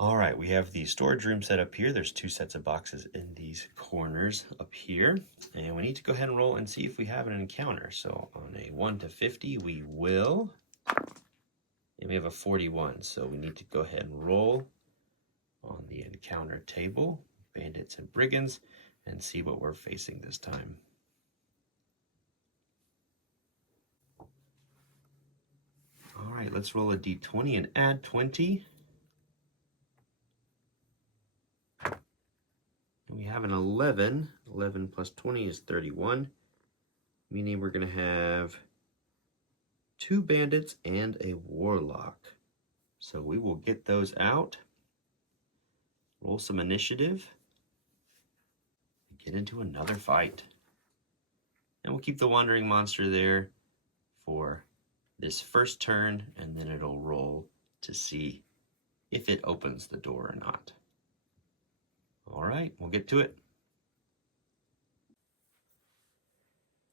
All right, we have the storage room set up here. There's 2 sets of boxes in these corners up here. And we need to go ahead and roll and see if we have an encounter. So on a 1 to 50, we will. And we have a 41, so we need to go ahead and roll on the encounter table, bandits and brigands, and see what we're facing this time. All right, let's roll a d20 and add 20. And we have an 11. 11 plus 20 is 31, meaning we're going to have 2 bandits and a warlock. So we will get those out, roll some initiative, and get into another fight. And we'll keep the wandering monster there for this first turn, and then it'll roll to see if it opens the door or not. All right, we'll get to it.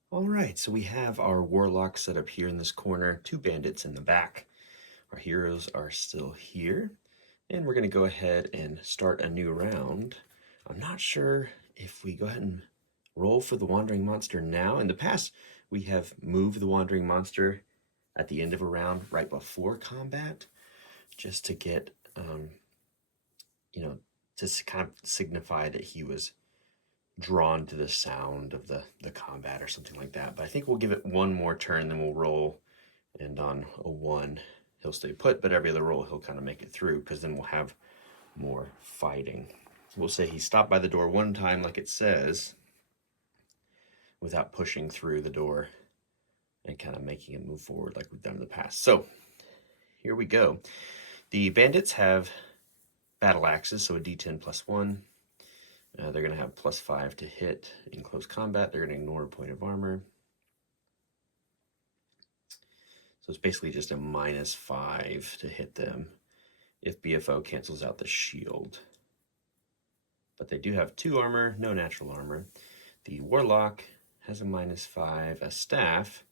All right, so we have our warlock set up here in this corner, 2 bandits in the back. Our heroes are still here, and we're going to go ahead and start a new round. I'm not sure if we go ahead and roll for the wandering monster now. In the past, we have moved the wandering monster at the end of a round right before combat, just to get, to kind of signify that he was drawn to the sound of the combat or something like that. But I think we'll give it one more turn, then we'll roll, and on a 1, he'll stay put, but every other roll he'll kind of make it through, because then we'll have more fighting. We'll say he stopped by the door 1 time, like it says, without pushing through the door and kind of making it move forward like we've done in the past. So here we go. The bandits have battle axes, so a d10 plus 1. They're going to have plus 5 to hit in close combat. They're going to ignore a point of armor. So it's basically just a minus 5 to hit them if BFO cancels out the shield. But they do have 2 armor, no natural armor. The Warlock has a minus 5. A staff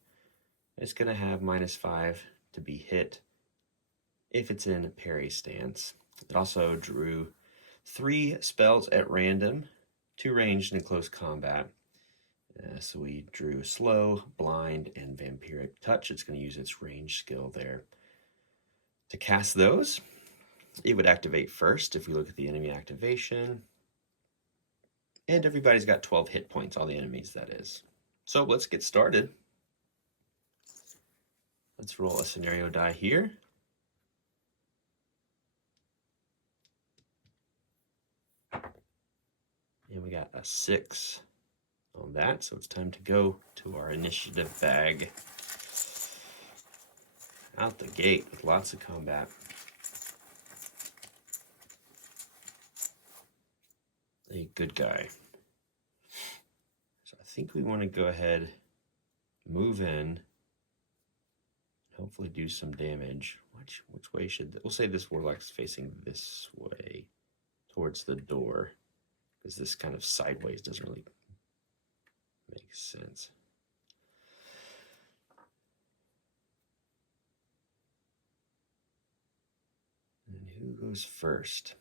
is going to have minus 5 to be hit if it's in a parry stance. It also drew 3 spells at random, 2 ranged in close combat. So we drew Slow, Blind, and Vampiric Touch. It's going to use its range skill there to cast those. It would activate first if we look at the enemy activation. And everybody's got 12 hit points, all the enemies, that is. So let's get started. Let's roll a scenario die here. And we got a 6 on that, so it's time to go to our initiative bag. Out the gate with lots of combat. A good guy. So I think we want to go ahead, move in, hopefully do some damage. Which way should... We'll say this Warlock's facing this way, towards the door, because this kind of sideways doesn't really make sense. And who goes first?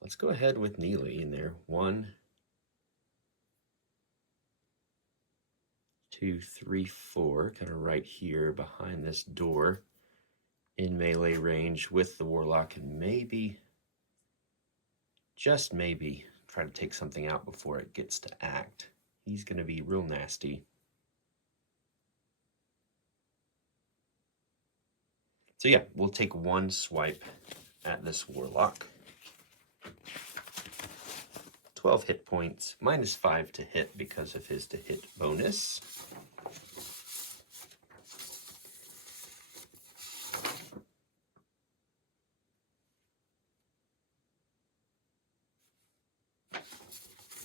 Let's go ahead with Neely in there. 1, 2, 3, 4, kind of right here behind this door, in melee range with the Warlock, and maybe, just maybe, try to take something out before it gets to act. He's going to be real nasty. So yeah, we'll take 1 swipe at this Warlock. 12 hit points, minus 5 to hit because of his to hit bonus.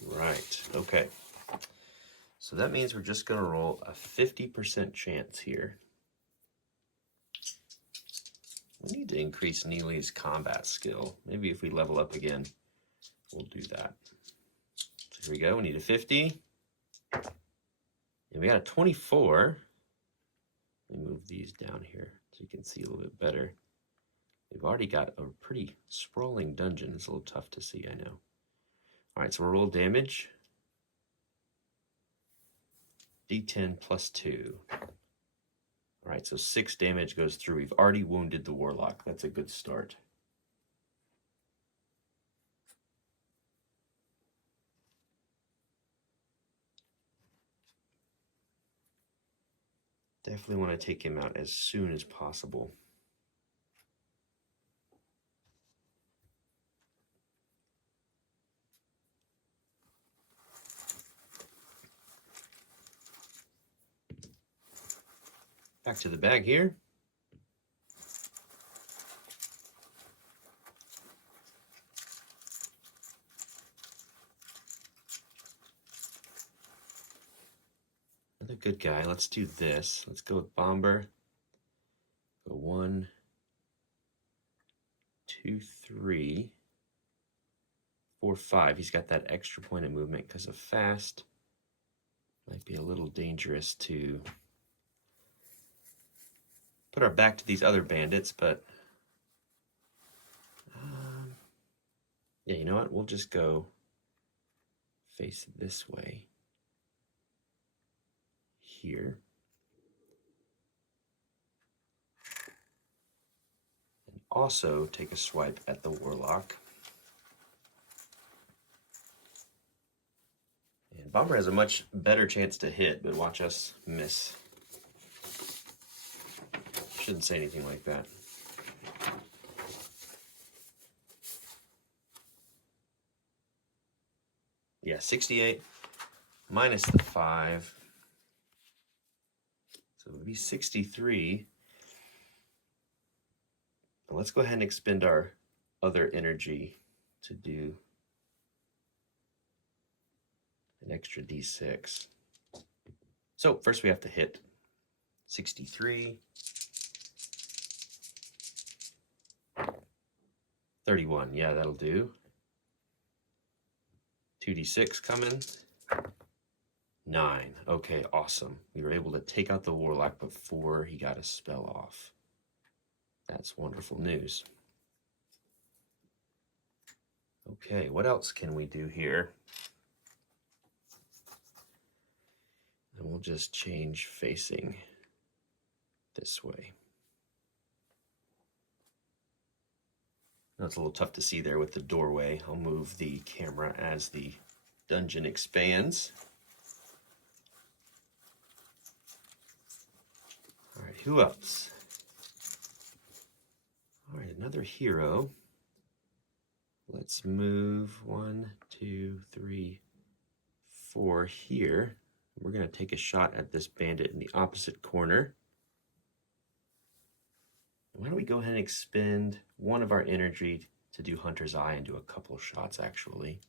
Right, okay. So that means we're just going to roll a 50% chance here. We need to increase Neely's combat skill. Maybe if we level up again, we'll do that. So here we go, we need a 50. And we got a 24. Let me move these down here so you can see a little bit better. We've already got a pretty sprawling dungeon. It's a little tough to see, I know. All right, so we'll roll damage. D10 plus 2. All right, so 6 damage goes through. We've already wounded the Warlock. That's a good start. Definitely want to take him out as soon as possible. Back to the bag here. Another good guy. Let's do this. Let's go with Bomber. Go 1, 2, 3, 4, 5. He's got that extra point of movement because of fast. Might be a little dangerous to put our back to these other bandits, but yeah, you know what? We'll just go face this way here. And also take a swipe at the Warlock. And Bomber has a much better chance to hit, but watch us miss. Shouldn't say anything like that. Yeah, 68 minus the 5. So it would be 63. Now let's go ahead and expend our other energy to do an extra d6. So first we have to hit 63. 31, yeah, that'll do. 2d6 coming. 9, okay, awesome. We were able to take out the Warlock before he got a spell off. That's wonderful news. Okay, what else can we do here? And we'll just change facing this way. Now it's a little tough to see there with the doorway. I'll move the camera as the dungeon expands. All right, who else? All right, another hero. Let's move 1, 2, 3, 4 here. We're going to take a shot at this bandit in the opposite corner. Why don't we go ahead and expend one of our energy to do Hunter's Eye and do a couple shots, actually.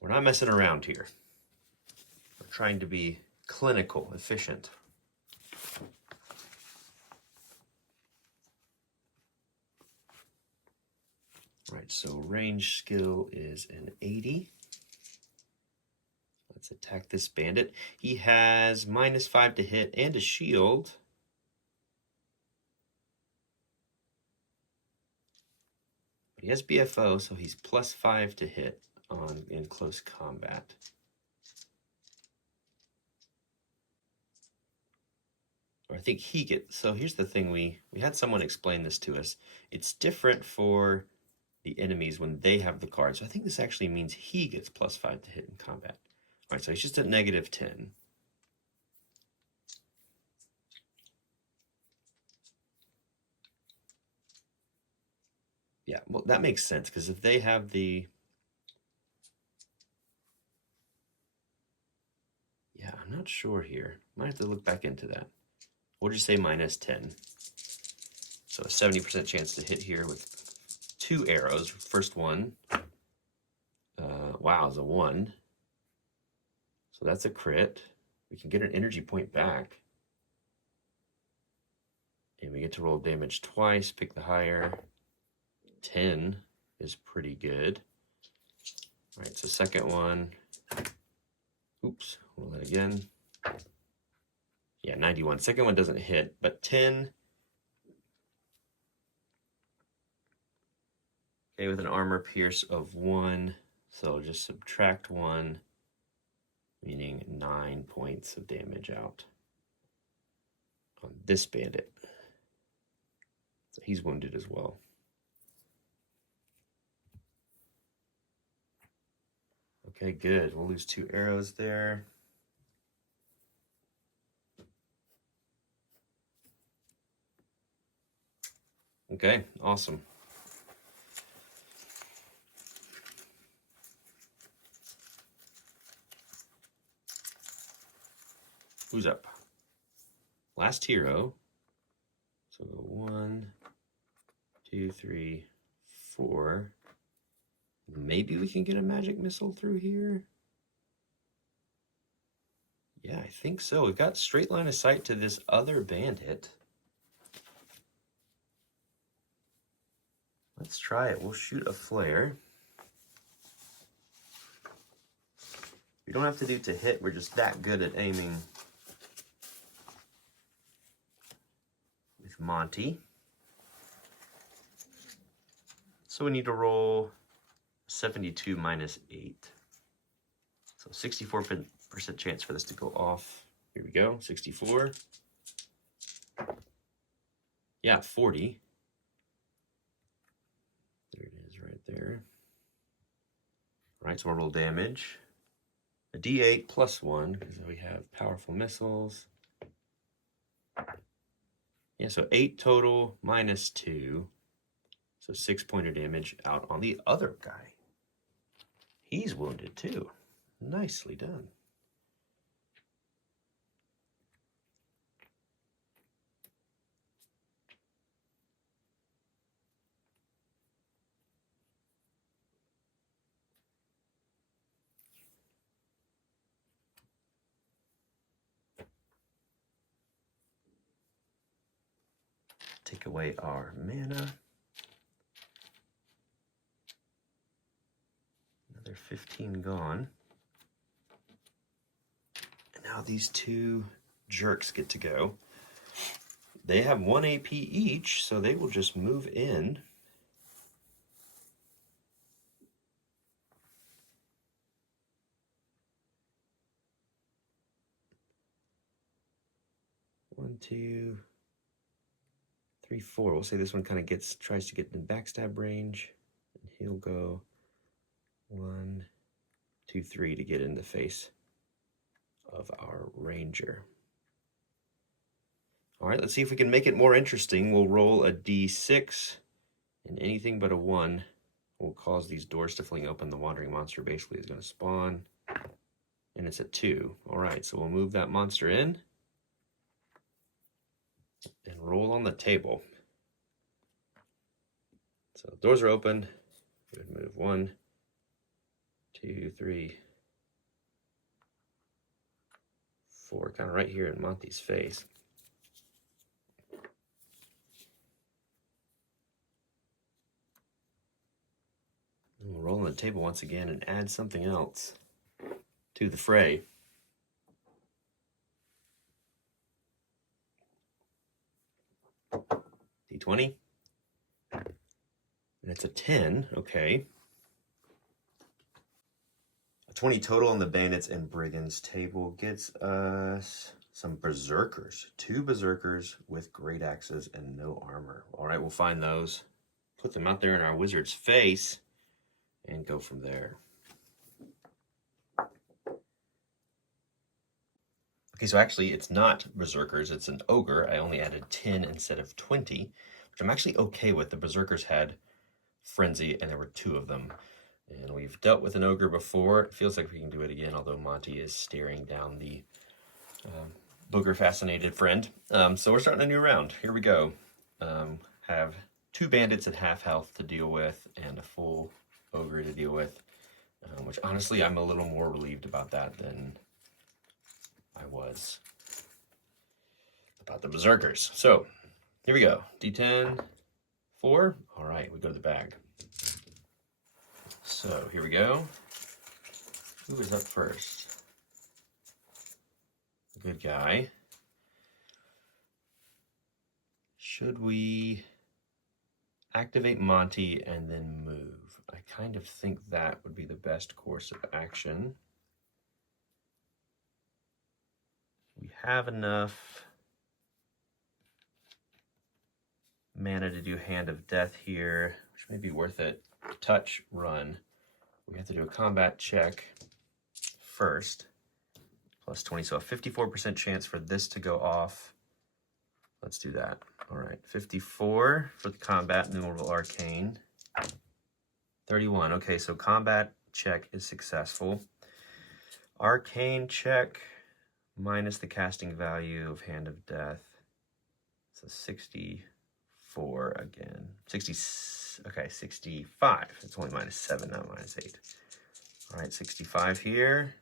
We're not messing around here. We're trying to be clinical, efficient. All right, so range skill is an 80. Let's attack this bandit. He has -5 to hit and a shield. But he has BFO, so he's +5 to hit in close combat. Or I think he gets, so here's the thing, we had someone explain this to us. It's different for the enemies when they have the card. So I think this actually means he gets +5 to hit in combat. All right, so he's just at -10. Yeah, well, that makes sense, because if they have the... Yeah, I'm not sure here. Might have to look back into that. We'll just say -10. So a 70% chance to hit here with 2 arrows. First one, wow, is a 1. So that's a crit. We can get an energy point back. And we get to roll damage twice, pick the higher. 10 is pretty good. All right, so second one. Oops, roll that again. Yeah, 91. Second one doesn't hit, but 10 Okay, with an armor pierce of 1, so just subtract 1, meaning 9 points of damage out on this bandit. So he's wounded as well. Okay, good. We'll lose 2 arrows there. Okay, awesome. Who's up? Last hero. So 1, 2, 3, 4. Maybe we can get a magic missile through here. Yeah, I think so. We've got straight line of sight to this other bandit. Let's try it. We'll shoot a flare. We don't have to do to hit. We're just that good at aiming with Monty. So we need to roll 72 minus 8. So 64% chance for this to go off. Here we go, 64. Yeah, 40. There it is right there. All right, so we'll roll damage. A D8 plus 1, because we have powerful missiles. Yeah, so 8 total minus 2. So 6 points of damage out on the other guy. He's wounded too. Nicely done. Take away our mana. Another 15 gone. And now these 2 jerks get to go. They have 1 AP each, so they will just move in. One, 2, 3, 4. We'll say this one kind of tries to get in backstab range. And he'll go 1, 2, 3 to get in the face of our ranger. All right, let's see if we can make it more interesting. We'll roll a D6, and anything but a 1 will cause these doors to fling open. The wandering monster basically is going to spawn, and it's a 2. All right, so we'll move that monster in and roll on the table. So doors are open. We would move 1, 2, 3, 4, kind of right here in Monty's face. And we'll roll on the table once again and add something else to the fray. D20. And it's a 10, okay. A 20 total on the bandits and brigands table gets us some berserkers. 2 berserkers with great axes and no armor. All right, we'll find those, put them out there in our wizard's face, and go from there. Okay, so actually it's not berserkers, it's an ogre. I only added 10 instead of 20, which I'm actually okay with. The berserkers had frenzy, and there were 2 of them. And we've dealt with an ogre before. It feels like we can do it again, although Monty is staring down the booger-fascinated friend. So we're starting a new round. Here we go. Have 2 bandits at half health to deal with, and a full ogre to deal with, which honestly I'm a little more relieved about that than I was about the berserkers. So here we go. D10, 4. All right, we go to the bag. So here we go. Who is up first? A good guy. Should we activate Monty, and then move. I kind of think that would be the best course of action. We have enough mana to do Hand of Death here, which may be worth it. Touch, run. We have to do a combat check first. Plus 20, so a 54% chance for this to go off. Let's do that. All right, 54 for the combat, and then we'll roll Arcane. 31, okay, so combat check is successful. Arcane check minus the casting value of Hand of Death. So 64 again. 65. It's only minus 7, not minus 8. All right, 65 here.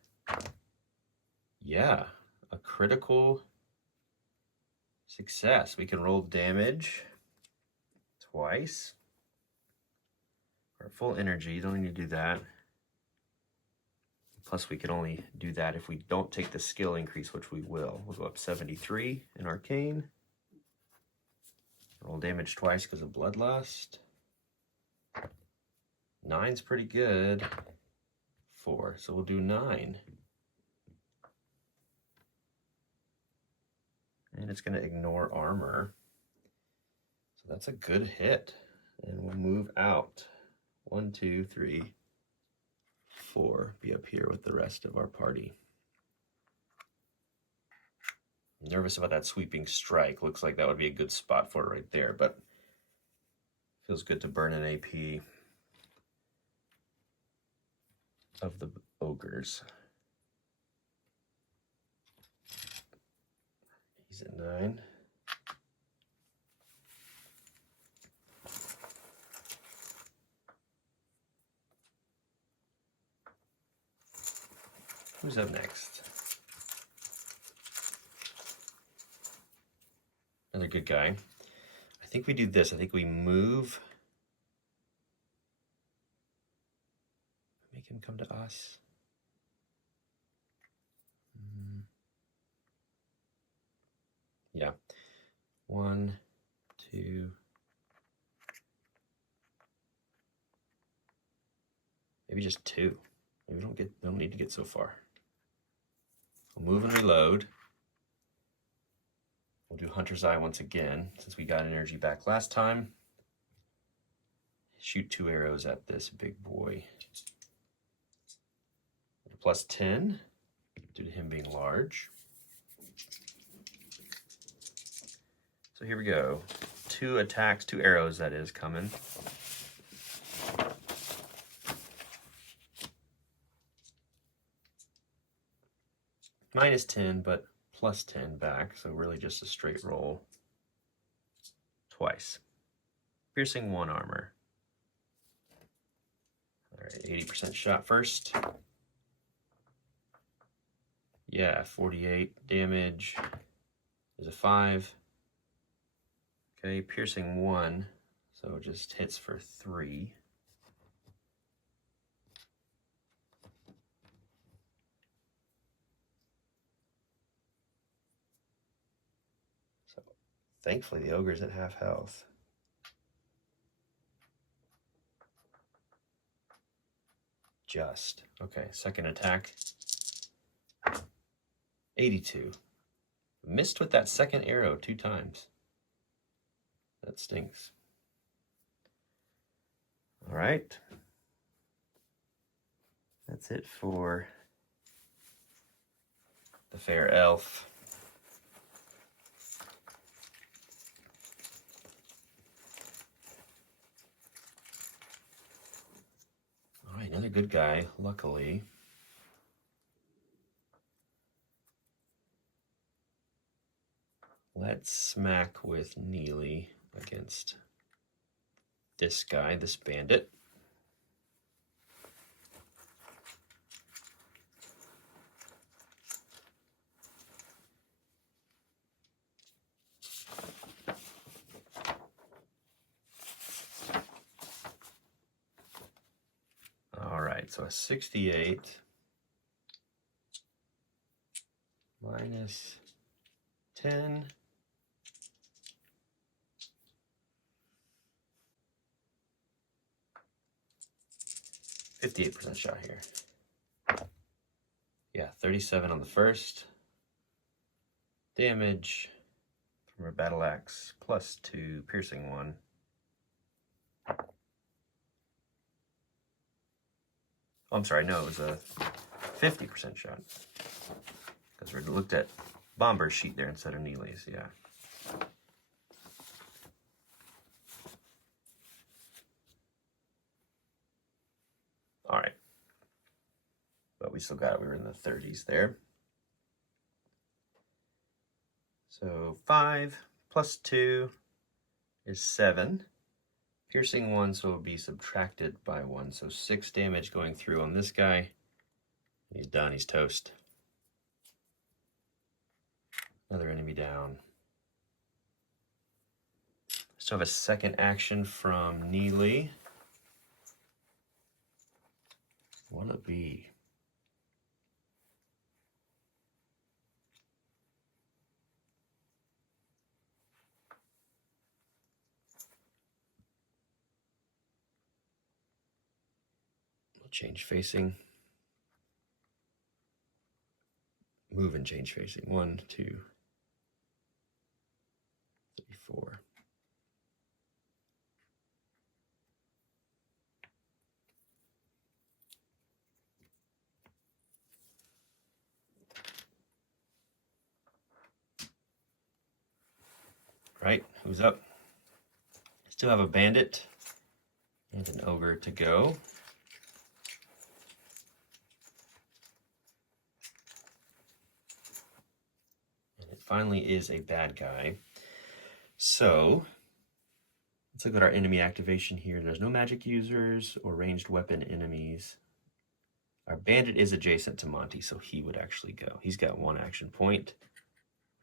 Yeah, a critical success. We can roll damage twice. Our full energy, you don't need to do that. Plus, we can only do that if we don't take the skill increase, which we will. We'll go up 73 in Arcane. Roll damage twice because of Bloodlust. 9's pretty good. 4, so we'll do 9. And it's going to ignore armor. So that's a good hit. And we'll move out. 1, 2, 3, 4. Be up here with the rest of our party. I'm nervous about that sweeping strike. Looks like that would be a good spot for it right there, but feels good to burn an AP of the ogres. He's at 9. Who's up next? Another good guy. I think we do this. I think we move. Make him come to us. Yeah. 1, 2. Maybe just 2. Maybe we don't need to get so far. We'll move and reload. We'll do Hunter's Eye once again, since we got energy back last time. Shoot 2 arrows at this big boy. Plus 10, due to him being large. So here we go. 2 attacks, 2 arrows, that is, coming. Minus 10, but plus 10 back, so really just a straight roll. Twice. Piercing 1 armor. All right, 80% shot first. Yeah, 48 damage is a 5. Okay, piercing 1, so it just hits for 3. So thankfully the ogre's at half health. Just. Okay, second attack. 82. Missed with that second arrow 2 times. That stinks. All right. That's it for the fair elf. All right, another good guy, luckily. Let's smack with Neely against this guy, this bandit. All right, so a 68 minus 10. 58% shot here. Yeah, 37 on the first. Damage from our battle axe, +2, piercing 1. Oh, I'm sorry, no, it was a 50% shot. Because we looked at Bomber's sheet there instead of Neely's, yeah. All right. But we still got it. We were in the 30s there. So 5 plus 2 is 7. Piercing 1, so it will be subtracted by 1. So 6 damage going through on this guy. He's done. He's toast. Another enemy down. Still have a second action from Neely. Wanna be? We'll change facing. Move and change facing. 1, 2, 3, 4. Right, who's up? Still have a bandit and an ogre to go. And it finally is a bad guy. So let's look at our enemy activation here. There's no magic users or ranged weapon enemies. Our bandit is adjacent to Monty, so he would actually go. He's got 1 action point.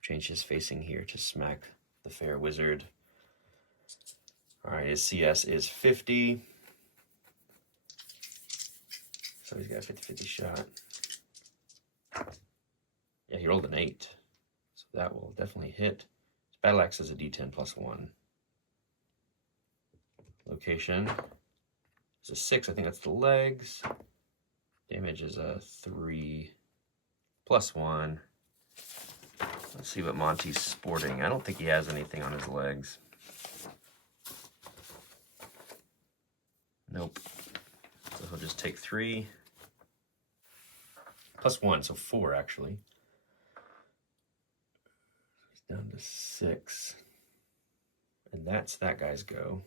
Change his facing here to smack the fair wizard. All right, his CS is 50. So he's got a 50-50 shot. Yeah, he rolled an 8. So that will definitely hit. His battle axe is a d10 plus 1. Location is a 6. I think that's the legs. Damage is a 3 plus 1. Let's see what Monty's sporting. I don't think he has anything on his legs. Nope. So he'll just take 3. Plus 1, so 4 actually. He's down to 6. And that's that guy's go.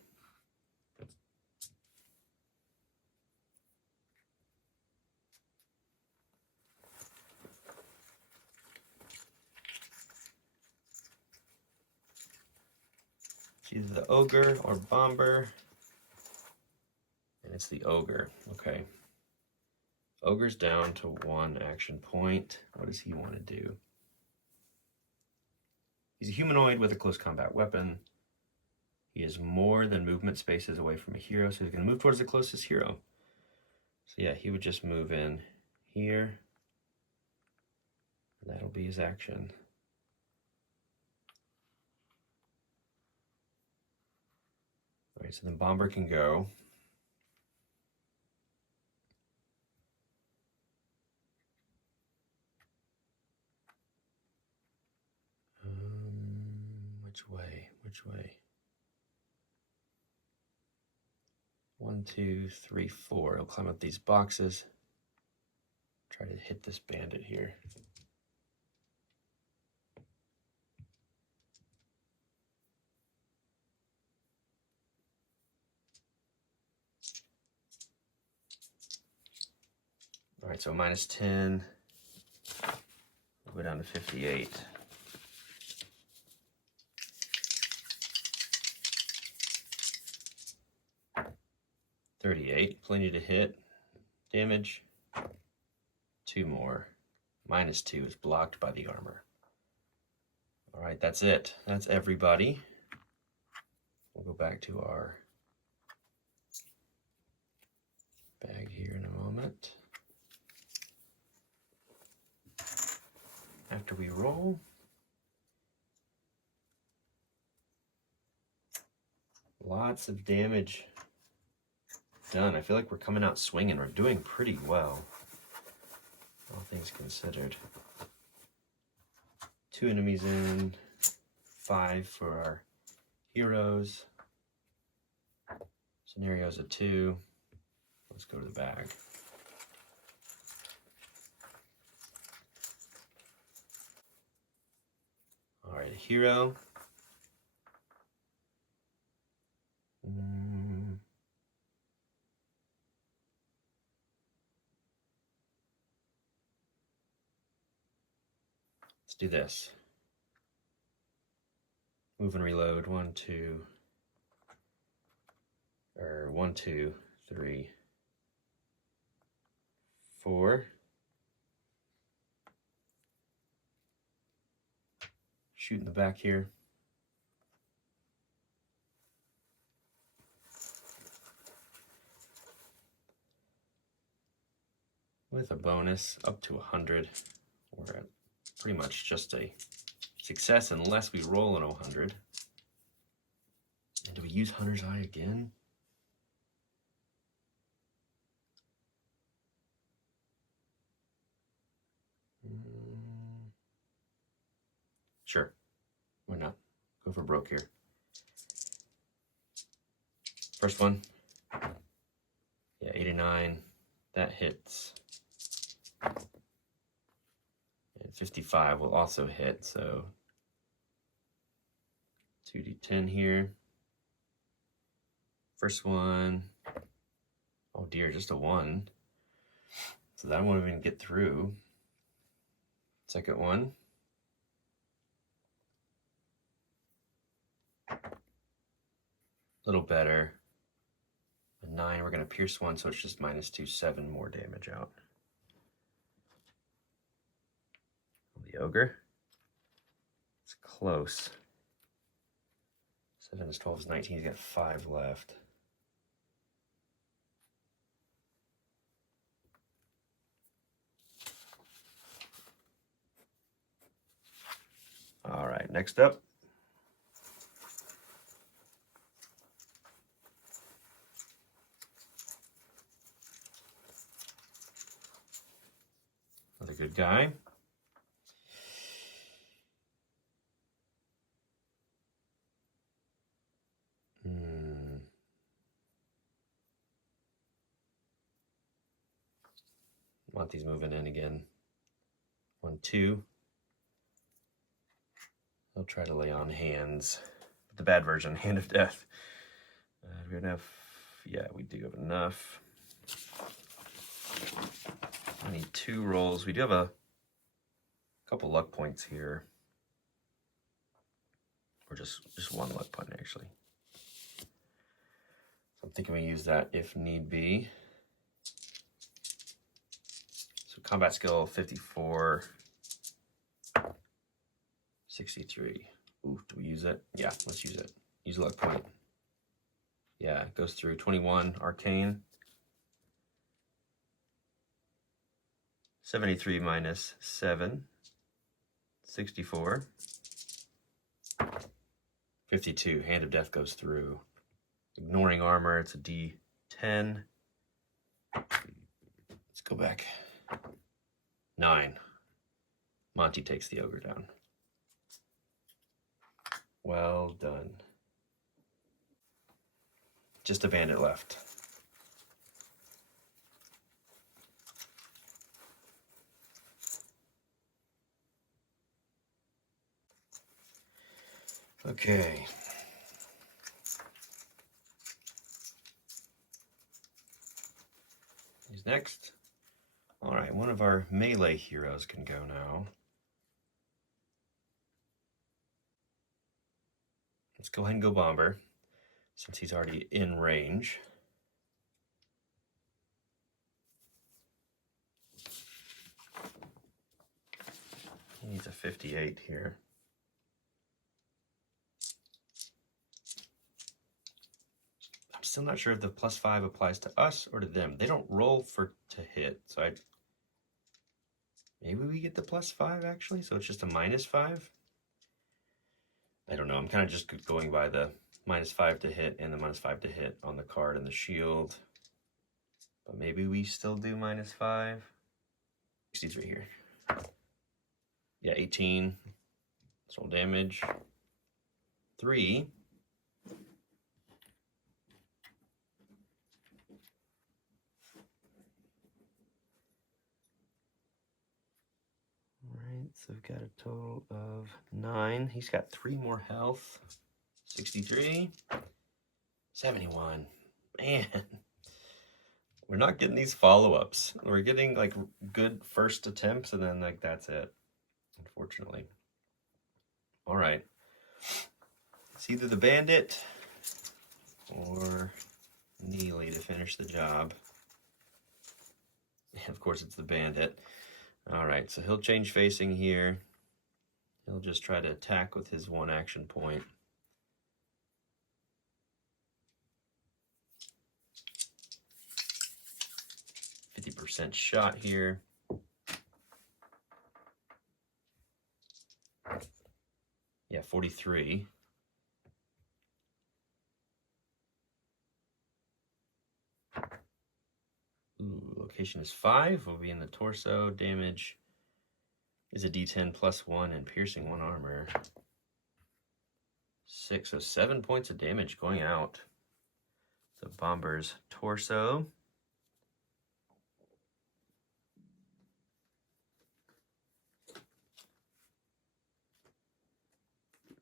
It's either the ogre or bomber. And it's the ogre. Okay. Ogre's down to 1 action point. What does he want to do? He's a humanoid with a close combat weapon. He is more than movement spaces away from a hero, so he's going to move towards the closest hero. So yeah, he would just move in here. And that'll be his action. All right, so then Bomber can go. Which way? Which way? 1, 2, 3, 4. He'll climb up these boxes. Try to hit this bandit here. All right, so -10. We'll go down to 58. 38, plenty to hit. Damage, 2 more. -2 is blocked by the armor. All right, that's it. That's everybody. We'll go back to our bag here in a moment. After we roll, lots of damage. done. I feel like we're coming out swinging. We're doing pretty well, all things considered. 2 enemies in, 5 for our heroes. Scenarios of 2. Let's go to the bag. All right, a hero. Let's do this. Move and reload. 1, 2, 3, 4. Shoot in the back here. With a bonus up to 100. We're at pretty much just a success unless we roll an 100. And do we use Hunter's Eye again? Sure. Why not? Go for broke here. First one. Yeah, 89. That hits. And 55 will also hit, so 2d10 here. First one. Oh dear, just a 1. So that won't even get through. Second one. A little better. A 9, we're going to pierce 1, so it's just -2, 7 more damage out. The Ogre. It's close. 7 is 12 is 19. He's got 5 left. All right, next up. Another good guy. Want these moving in again. 1, 2. I'll try to lay on hands. The bad version, Hand of Death. Do we have enough? Yeah, we do have enough. I need 2 rolls. We do have a couple luck points here. Or just 1 luck point, actually. So I'm thinking we use that if need be. So combat skill 54. 63. Ooh, do we use it? Yeah, let's use it. Use a luck point. Yeah, it goes through 21. Arcane. 73 minus 7. 64. 52. Hand of Death goes through. Ignoring armor, it's a D10. Let's go back. 9. Monty takes the Ogre down. Well done. Just a bandit left. Okay. Who's next? All right, one of our melee heroes can go now. Let's go ahead and go Bomber, since he's already in range. He needs a 58 here. I'm still not sure if the +5 applies to us or to them. They don't roll to hit, so maybe we get the +5 actually, so it's just a -5. I don't know. I'm kind of just going by the -5 to hit and the -5 to hit on the card and the shield. But maybe we still do -5. 63 here. Yeah, 18. Let's roll damage. 3. Alright, so we've got a total of 9. He's got 3 more health. 63. 71. Man. We're not getting these follow-ups. We're getting like good first attempts and then like that's it, unfortunately. All right. It's either the bandit or Neely to finish the job. And of course it's the bandit. All right, so he'll change facing here. He'll just try to attack with his 1 action point. %50 shot here. Yeah, 43. Ooh, location is 5. Will be in the torso. Damage is a D10 +1 and piercing 1 armor. 6, so 7 points of damage going out. So Bomber's torso.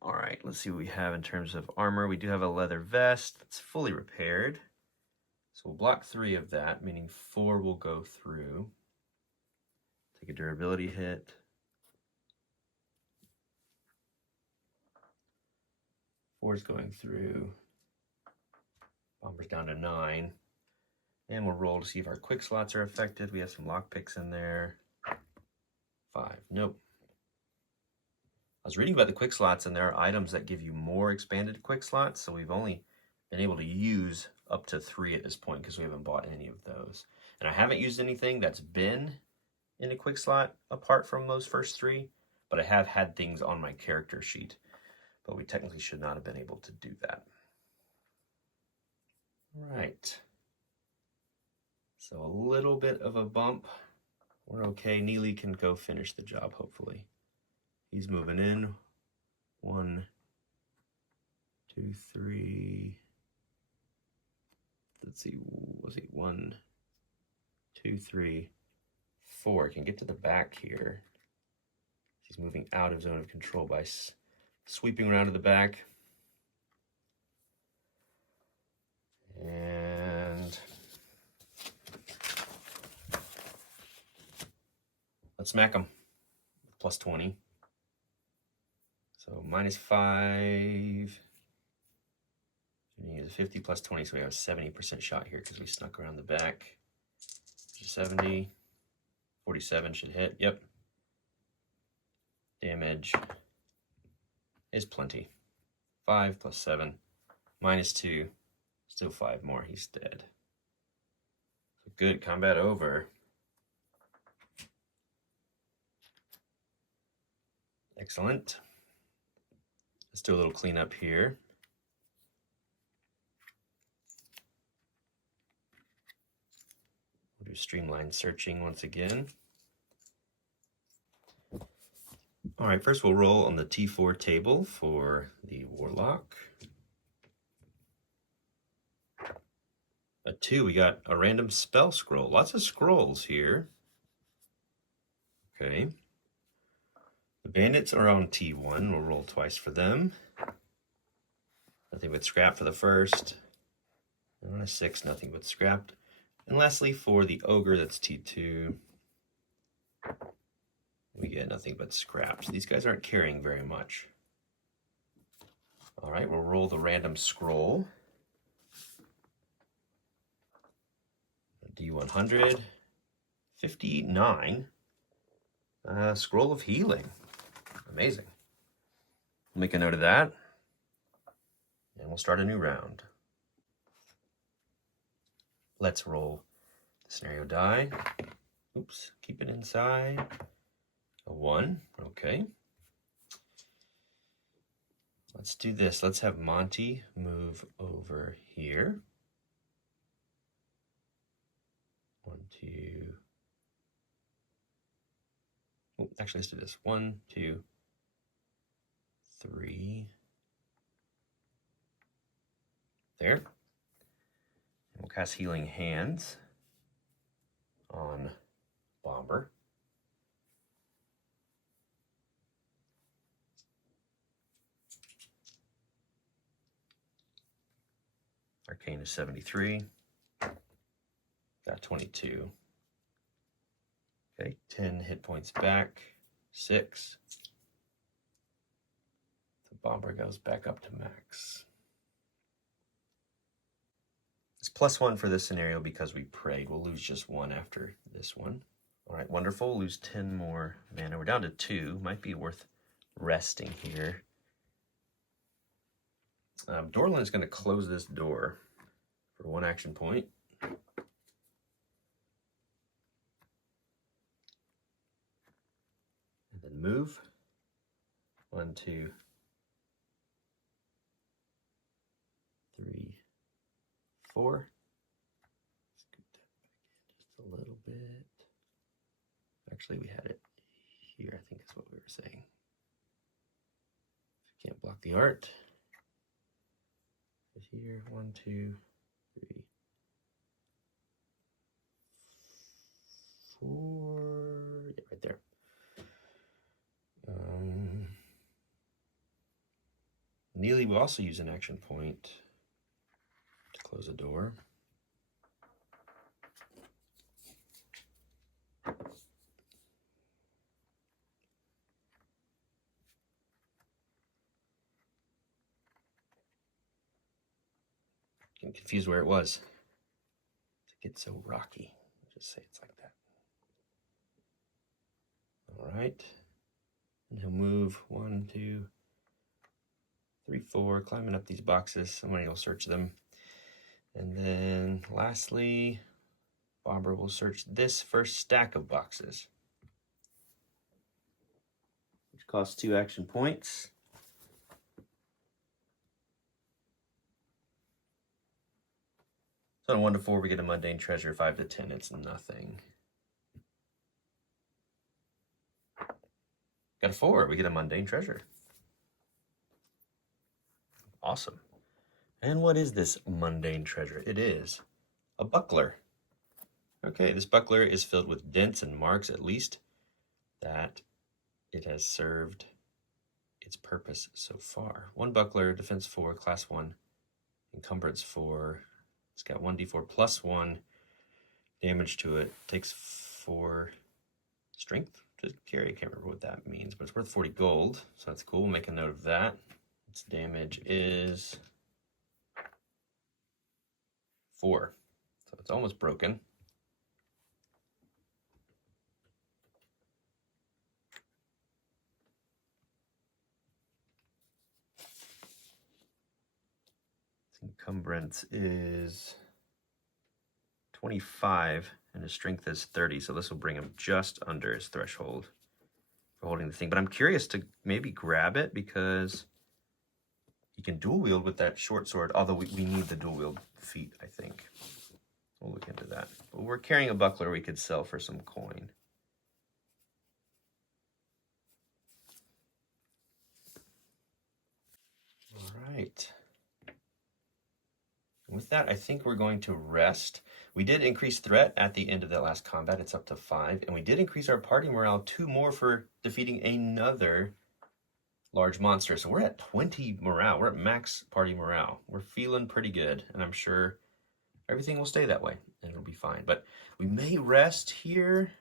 All right, let's see what we have in terms of armor. We do have a leather vest that's fully repaired. So we'll block 3 of that, meaning 4 will go through. Take a durability hit. Four's going through. Bomber's down to 9. And we'll roll to see if our quick slots are affected. We have some lockpicks in there. 5, nope. I was reading about the quick slots, and there are items that give you more expanded quick slots, so we've only been able to use up to 3 at this point because we haven't bought any of those. And I haven't used anything that's been in a quick slot apart from those first 3, but I have had things on my character sheet, but we technically should not have been able to do that. All right. So a little bit of a bump. We're okay. Neely can go finish the job, hopefully. He's moving in. 1, 2, 3. Let's see, was he 1, 2, 3, 4? Can get to the back here. He's moving out of zone of control by sweeping around to the back. And let's smack him. +20. So -5. Use 50 +20, so we have a 70% shot here because we snuck around the back. 70. 47 should hit. Yep. Damage is plenty. 5 +7. -2. Still 5 more. He's dead. So good. Combat over. Excellent. Let's do a little cleanup here. We'll do streamline searching once again. All right, first we'll roll on the T4 table for the Warlock. A 2, we got a random spell scroll. Lots of scrolls here. Okay. The bandits are on T1. We'll roll twice for them. Nothing but scrap for the first. And on a 6, nothing but scrapped. And lastly, for the Ogre, that's T2. We get nothing but scraps. These guys aren't carrying very much. All right, we'll roll the random scroll. D100. 59. Scroll of healing. Amazing. We'll make a note of that. And we'll start a new round. Let's roll the scenario die. Oops, keep it inside. A 1, okay. Let's do this. Let's have Monty move over here. 1, 2. Oh, actually, let's do this. 1, 2, 3. There. And we'll cast Healing Hands on Bomber. Arcane is 73. Got 22. Okay, 10 hit points back. 6. The Bomber goes back up to max. It's +1 for this scenario because we prayed. We'll lose just 1 after this one. All right, wonderful. We'll lose 10 more mana. We're down to 2. Might be worth resting here. Dorlin is going to close this door for 1 action point. And then move. 1, 2, 3, 4. Scoot that back in just a little bit. Actually, we had it here, I think is what we were saying. Can't block the art. Here, 1, 2, 3, 4. Yeah, right there. Neely will also use an action point to close a door. Getting confused where it was. It gets so rocky. I'll just say it's like that. All right. And he'll move 1, 2, 3, 4, climbing up these boxes. Somebody will search them. And then lastly, Bomber will search this first stack of boxes, which costs 2 action points. So on 1 to 4, we get a mundane treasure. 5 to 10, it's nothing. Got a 4, we get a mundane treasure. Awesome. And what is this mundane treasure? It is a buckler. Okay, this buckler is filled with dents and marks, at least, that it has served its purpose so far. 1 buckler, defense 4, class 1, encumbrance 4. It's got 1d4 plus 1 damage to it. Takes 4 strength to carry. I can't remember what that means, but it's worth 40 gold, so that's cool. We'll make a note of that. Its damage is 4, so it's almost broken. Encumbrance is 25 and his strength is 30, so this will bring him just under his threshold for holding the thing. But I'm curious to maybe grab it because he can dual wield with that short sword, although we need the dual wield feat, I think. We'll look into that. But we're carrying a buckler we could sell for some coin. All right. With that, I think we're going to rest. We did increase threat at the end of that last combat. It's up to 5. And we did increase our party morale 2 more for defeating another large monster. So we're at 20 morale. We're at max party morale. We're feeling pretty good. And I'm sure everything will stay that way and it'll be fine. But we may rest here,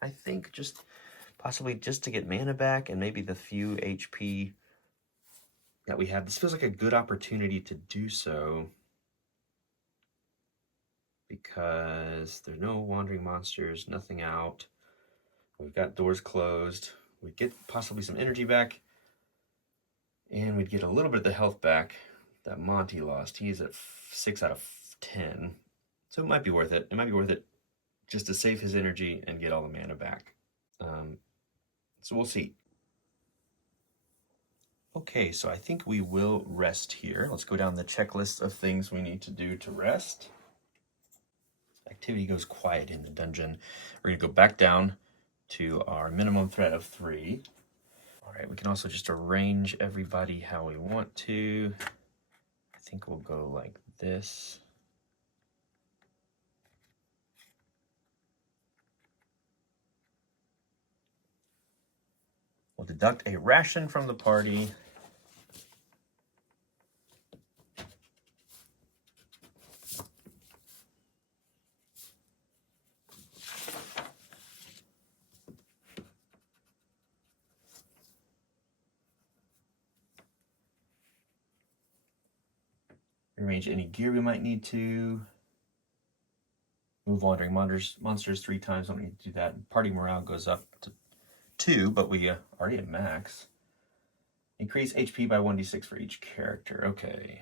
I think, just possibly just to get mana back and maybe the few HP that we have. This feels like a good opportunity to do so, because there's no wandering monsters, nothing out. We've got doors closed. We get possibly some energy back, and we'd get a little bit of the health back that Monty lost. He's at 6 out of 10. So it might be worth it. It might be worth it just to save his energy and get all the mana back. So we'll see. Okay, so I think we will rest here. Let's go down the checklist of things we need to do to rest. activity goes quiet in the dungeon. We're going to go back down to our minimum threat of 3. All right, we can also just arrange everybody how we want to. I think we'll go like this. We'll deduct a ration from the party. Arrange any gear we might need to. Move wandering monsters 3 times. Don't need to do that. Party morale goes up to 2, but we already at max. Increase HP by 1d6 for each character. Okay.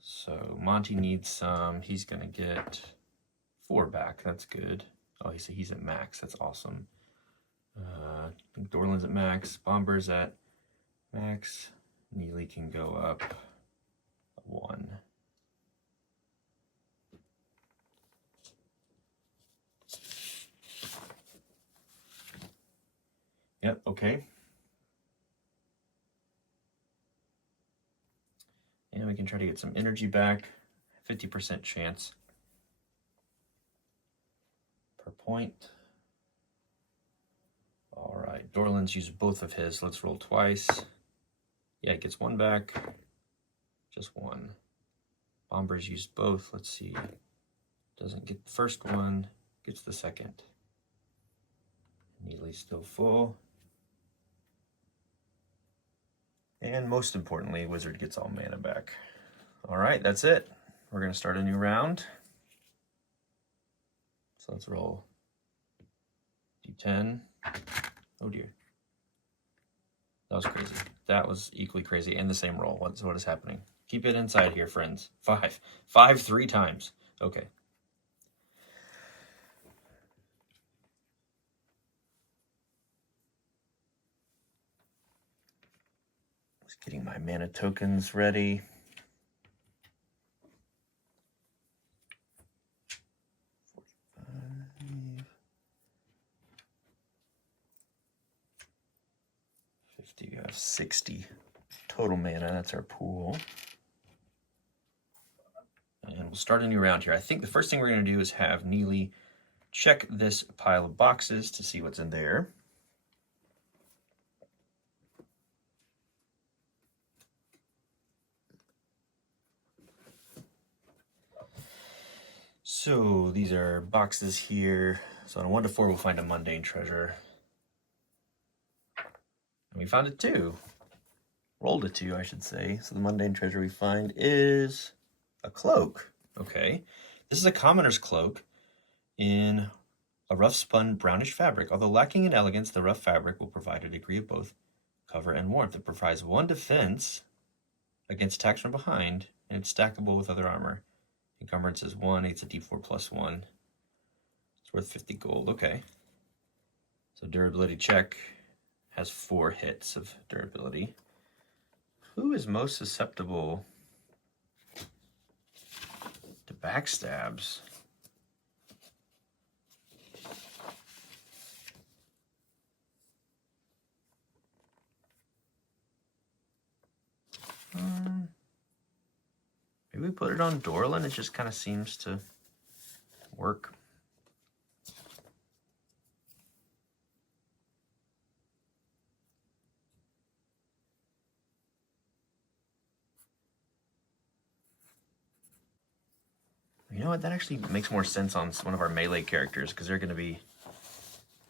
So Monty needs some. He's going to get 4 back. That's good. Oh, he's at max. That's awesome. I think Dorland's at max. Bomber's at max. Neely can go up 1. Yep, okay. And we can try to get some energy back. 50% chance per point. All right, Dorland's used both of his. Let's roll twice. Yeah, it gets 1 back. Just 1. Bomber's used both. Let's see. Doesn't get the first one. Gets the second. Neely's still full. And most importantly, Wizard gets all mana back. All right, that's it. We're going to start a new round. So let's roll D10. Oh dear. That was crazy. That was equally crazy and the same roll. What is happening? Keep it inside here, friends. 5. 5 3 times. Okay. Just getting my mana tokens ready. We have 60 total mana. That's our pool. And we'll start a new round here. I think the first thing we're going to do is have Neely check this pile of boxes to see what's in there. So these are boxes here. So on a 1 to 4, we'll find a mundane treasure. And we found a 2. Rolled a 2, I should say. So the mundane treasure we find is a cloak. Okay. This is a commoner's cloak in a rough spun brownish fabric. Although lacking in elegance, the rough fabric will provide a degree of both cover and warmth. It provides 1 defense against attacks from behind, and it's stackable with other armor. Encumbrance is 1. It's a d4 plus 1. It's worth 50 gold. Okay. So durability check has 4 hits of durability. Who is most susceptible to backstabs? Maybe we put it on Dorland. It just kind of seems to work. You know what? That actually makes more sense on one of our melee characters because they're going to be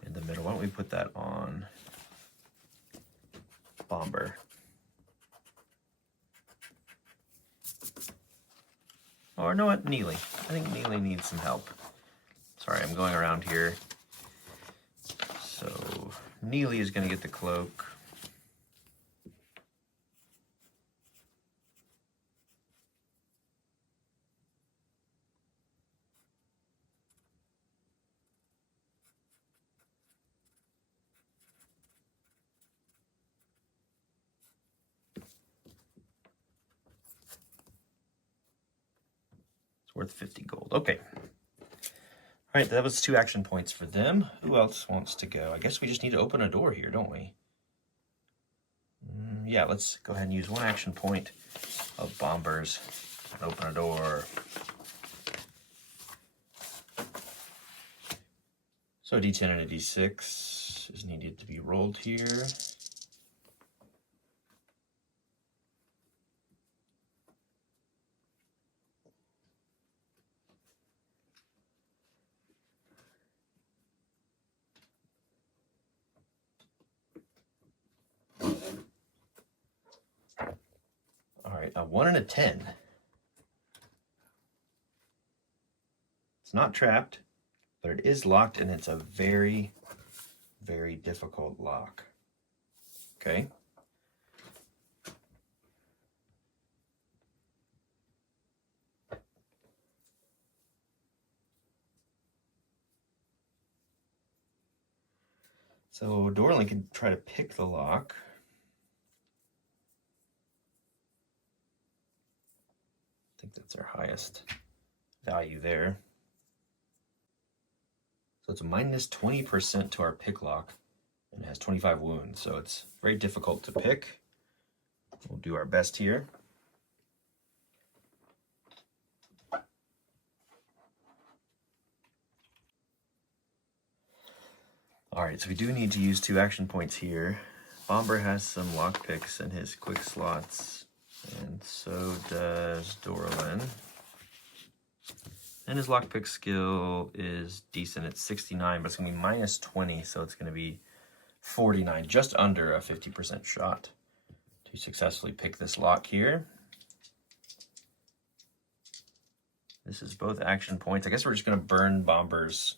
in the middle. Why don't we put that on Bomber? Or no, what? Neely. I think Neely needs some help. Sorry, I'm going around here. So Neely is going to get the cloak. Worth 50 gold. Okay. right, that was 2 action points for them. Who else wants to go? I guess we just need to open a door here, don't we? Yeah, let's go ahead and use 1 action point of bombers and open a door. So a d10 and a d6 is needed to be rolled here. All right, a 1 and a 10. It's not trapped, but it is locked, and it's a very, very difficult lock. Okay. So Dorlin can try to pick the lock. I think that's our highest value there. So it's a minus 20% to our pick lock and has 25 wounds. So it's very difficult to pick. We'll do our best here. All right, so we do need to use 2 action points here. Bomber has some lock picks in his quick slots, and so does Dorlin. And his lockpick skill is decent. It's 69, but it's going to be minus 20, so it's going to be 49, just under a 50% shot to successfully pick this lock here. This is both action points. I guess we're just going to burn Bomber's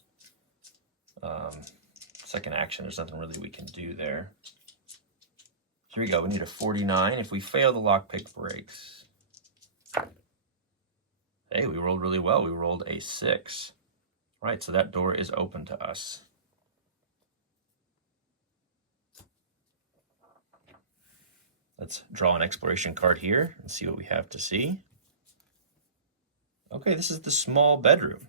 second action. There's nothing really we can do there. Here we go. We need a 49. If we fail, the lockpick breaks. Hey, we rolled really well. We rolled a 6. Right, so that door is open to us. Let's draw an exploration card here and see what we have to see. Okay, this is the small bedroom.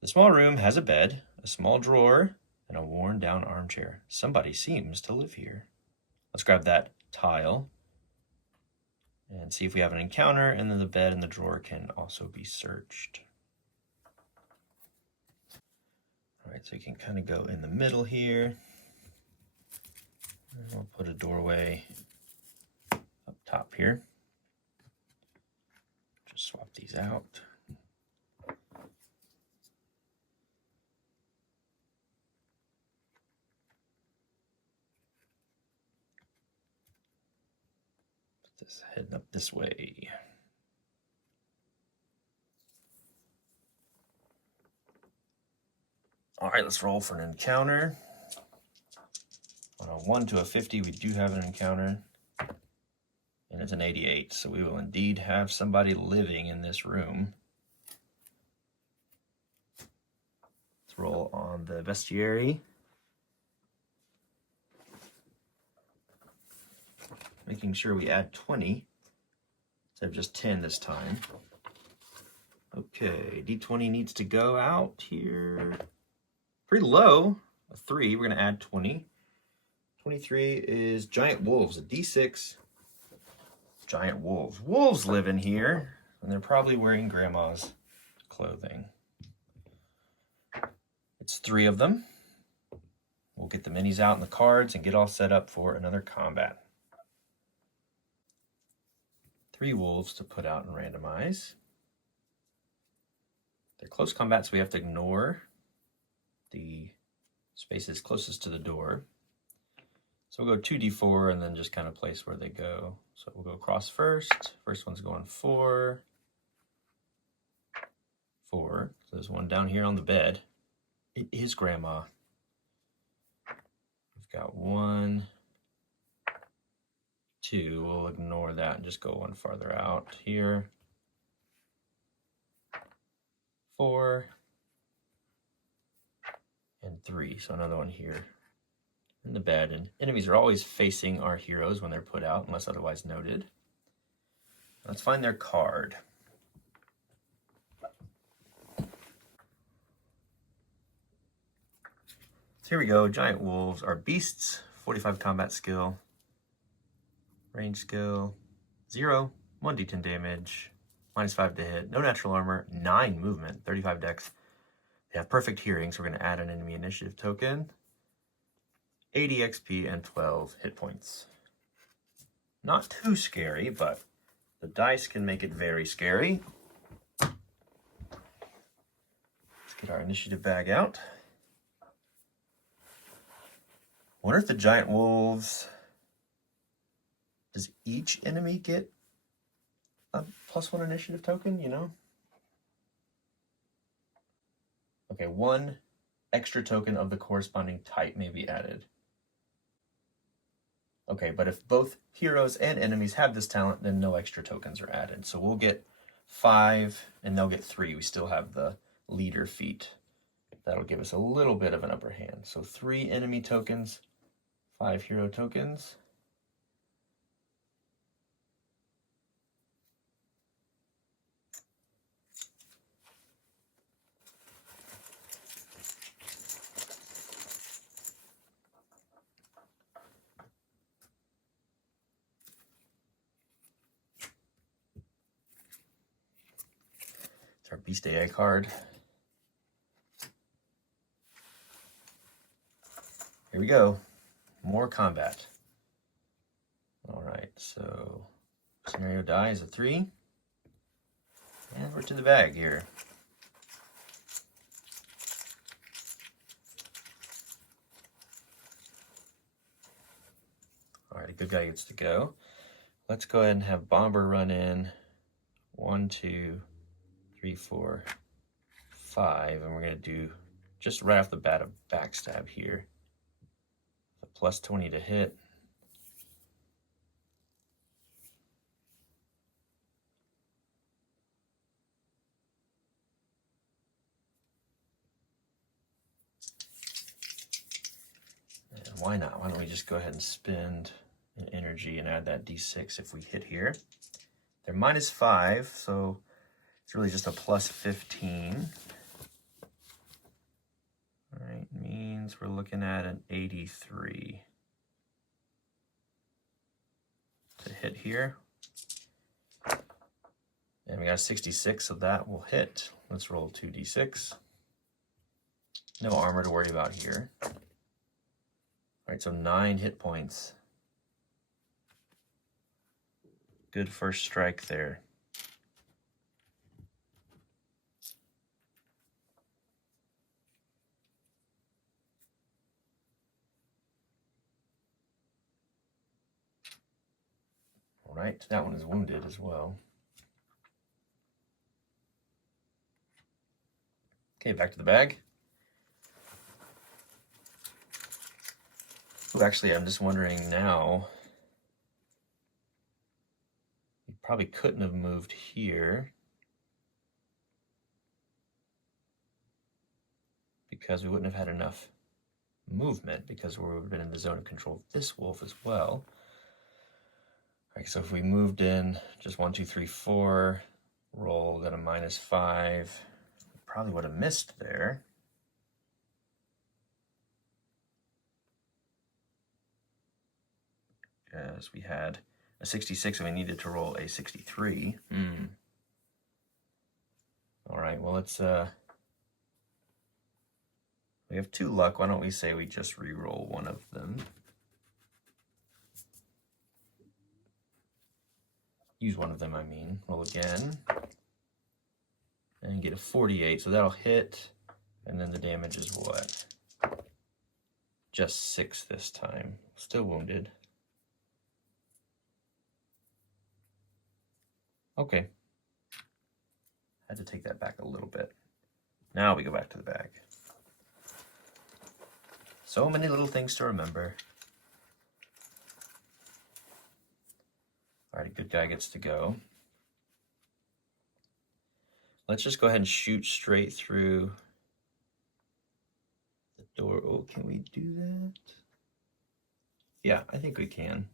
The small room has a bed, a small drawer, and a worn-down armchair. Somebody seems to live here. Let's grab that tile and see if we have an encounter, and then the bed and the drawer can also be searched. All right, so you can kind of go in the middle here. And we'll put a doorway up top here. Just swap these out. Just heading up this way. All right, let's roll for an encounter. On a 1 to a 50, we do have an encounter, and it's an 88, so we will indeed have somebody living in this room. Let's roll on the bestiary. Making sure we add 20 instead of just 10 this time. Okay, D20 needs to go out here. Pretty low, a 3. We're going to add 20. 23 is giant wolves, a D6. Giant wolves. Wolves live in here, and they're probably wearing grandma's clothing. It's 3 of them. We'll get the minis out and the cards and get all set up for another combat. 3 wolves to put out and randomize. They're close combat, so we have to ignore the spaces closest to the door. So we'll go 2d4 and then just kind of place where they go. So we'll go across first. First one's going 4. 4. So there's one down here on the bed. It is grandma. We've got 1, 2. We'll ignore that and just go one farther out here. 4. And 3. So another one here in the bed. And enemies are always facing our heroes when they're put out, unless otherwise noted. Let's find their card. here we go. Giant wolves are beasts. 45 combat skill. Range skill. 0. 1d10 damage. -5 to hit. No natural armor. 9 movement. 35 dex. They have perfect hearing, so we're going to add an enemy initiative token. 80 XP and 12 hit points. Not too scary, but the dice can make it very scary. Let's get our initiative bag out. Wonder if the giant wolves... Does each enemy get a +1 initiative token, you know? Okay, 1 extra token of the corresponding type may be added. Okay, but if both heroes and enemies have this talent, then no extra tokens are added. So we'll get 5 and they'll get 3. We still have the leader feat. That'll give us a little bit of an upper hand. So 3 enemy tokens, 5 hero tokens. Our Beast AI card. Here we go. More combat. All right, so scenario die is a 3. And we're to the bag here. All right, a good guy gets to go. Let's go ahead and have Bomber run in. 1, 2, 3, 4, 5, and we're going to do just right off the bat a backstab here. A +20 to hit. And why not? Why don't we just go ahead and spend an energy and add that d6 if we hit here. They're -5, so it's really just a +15. All right, means we're looking at an 83 to hit here. And we got a 66, so that will hit. Let's roll 2d6. No armor to worry about here. All right, so 9 hit points. Good first strike there. All right, that one is wounded as well. Okay, back to the bag. Ooh, actually, I'm just wondering now, you probably couldn't have moved here because we wouldn't have had enough movement because we would have been in the zone of control of this wolf as well. All right, so if we moved in just 1, 2, 3, 4, rolled at a -5, probably would have missed there. Because we had a 66 and we needed to roll a 63. All right, well, let's, we have 2 luck. Why don't we say we just re-roll one of them? Use one of them, I mean. Roll again. And get a 48, so that'll hit. And then the damage is what? Just 6 this time. Still wounded. Okay. Had to take that back a little bit. Now we go back to the bag. So many little things to remember. All right, a good guy gets to go. Let's just go ahead and shoot straight through the door. Oh, can we do that? Yeah, I think we can.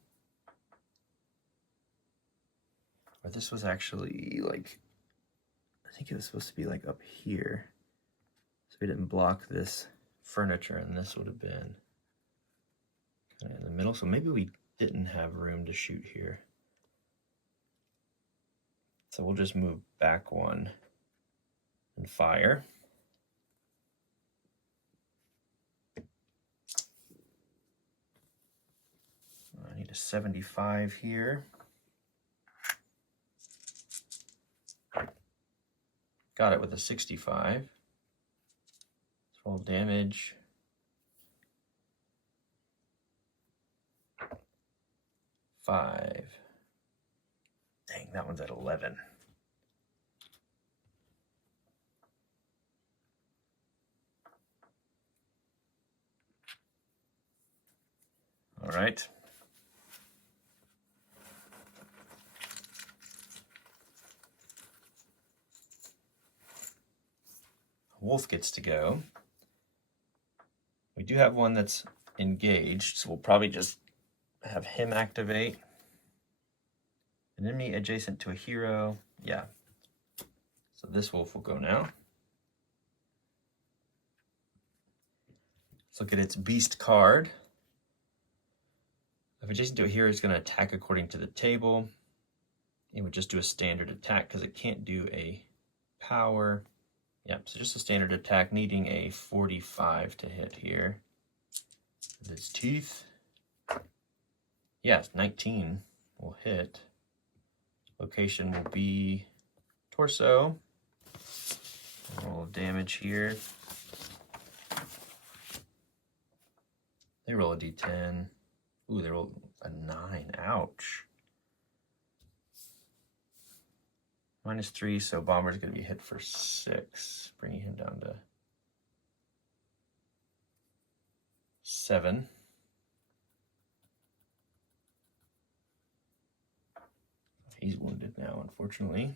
Or this was actually like, I think it was supposed to be like up here. So we didn't block this furniture, and this would have been kind of in the middle. So maybe we didn't have room to shoot here. So we'll just move back one and fire. I need a 75 here. Got it with a 65. 12 damage. Five. Dang, that one's at 11. All right. Wolf gets to go. We do have one that's engaged, so we'll probably just have him activate. An enemy adjacent to a hero. Yeah. So this wolf will go now. Let's look at its beast card. If adjacent to a hero, it's going to attack according to the table. It would just do a standard attack because it can't do a power. Yep, so just a standard attack, needing a 45 to hit here. With its teeth. Yes, 19 will hit. Location will be torso. Roll of damage here. They roll a d10. Ooh, they roll a 9. Ouch. -3, so Bomber's going to be hit for 6, bringing him down to 7. He's wounded now, unfortunately.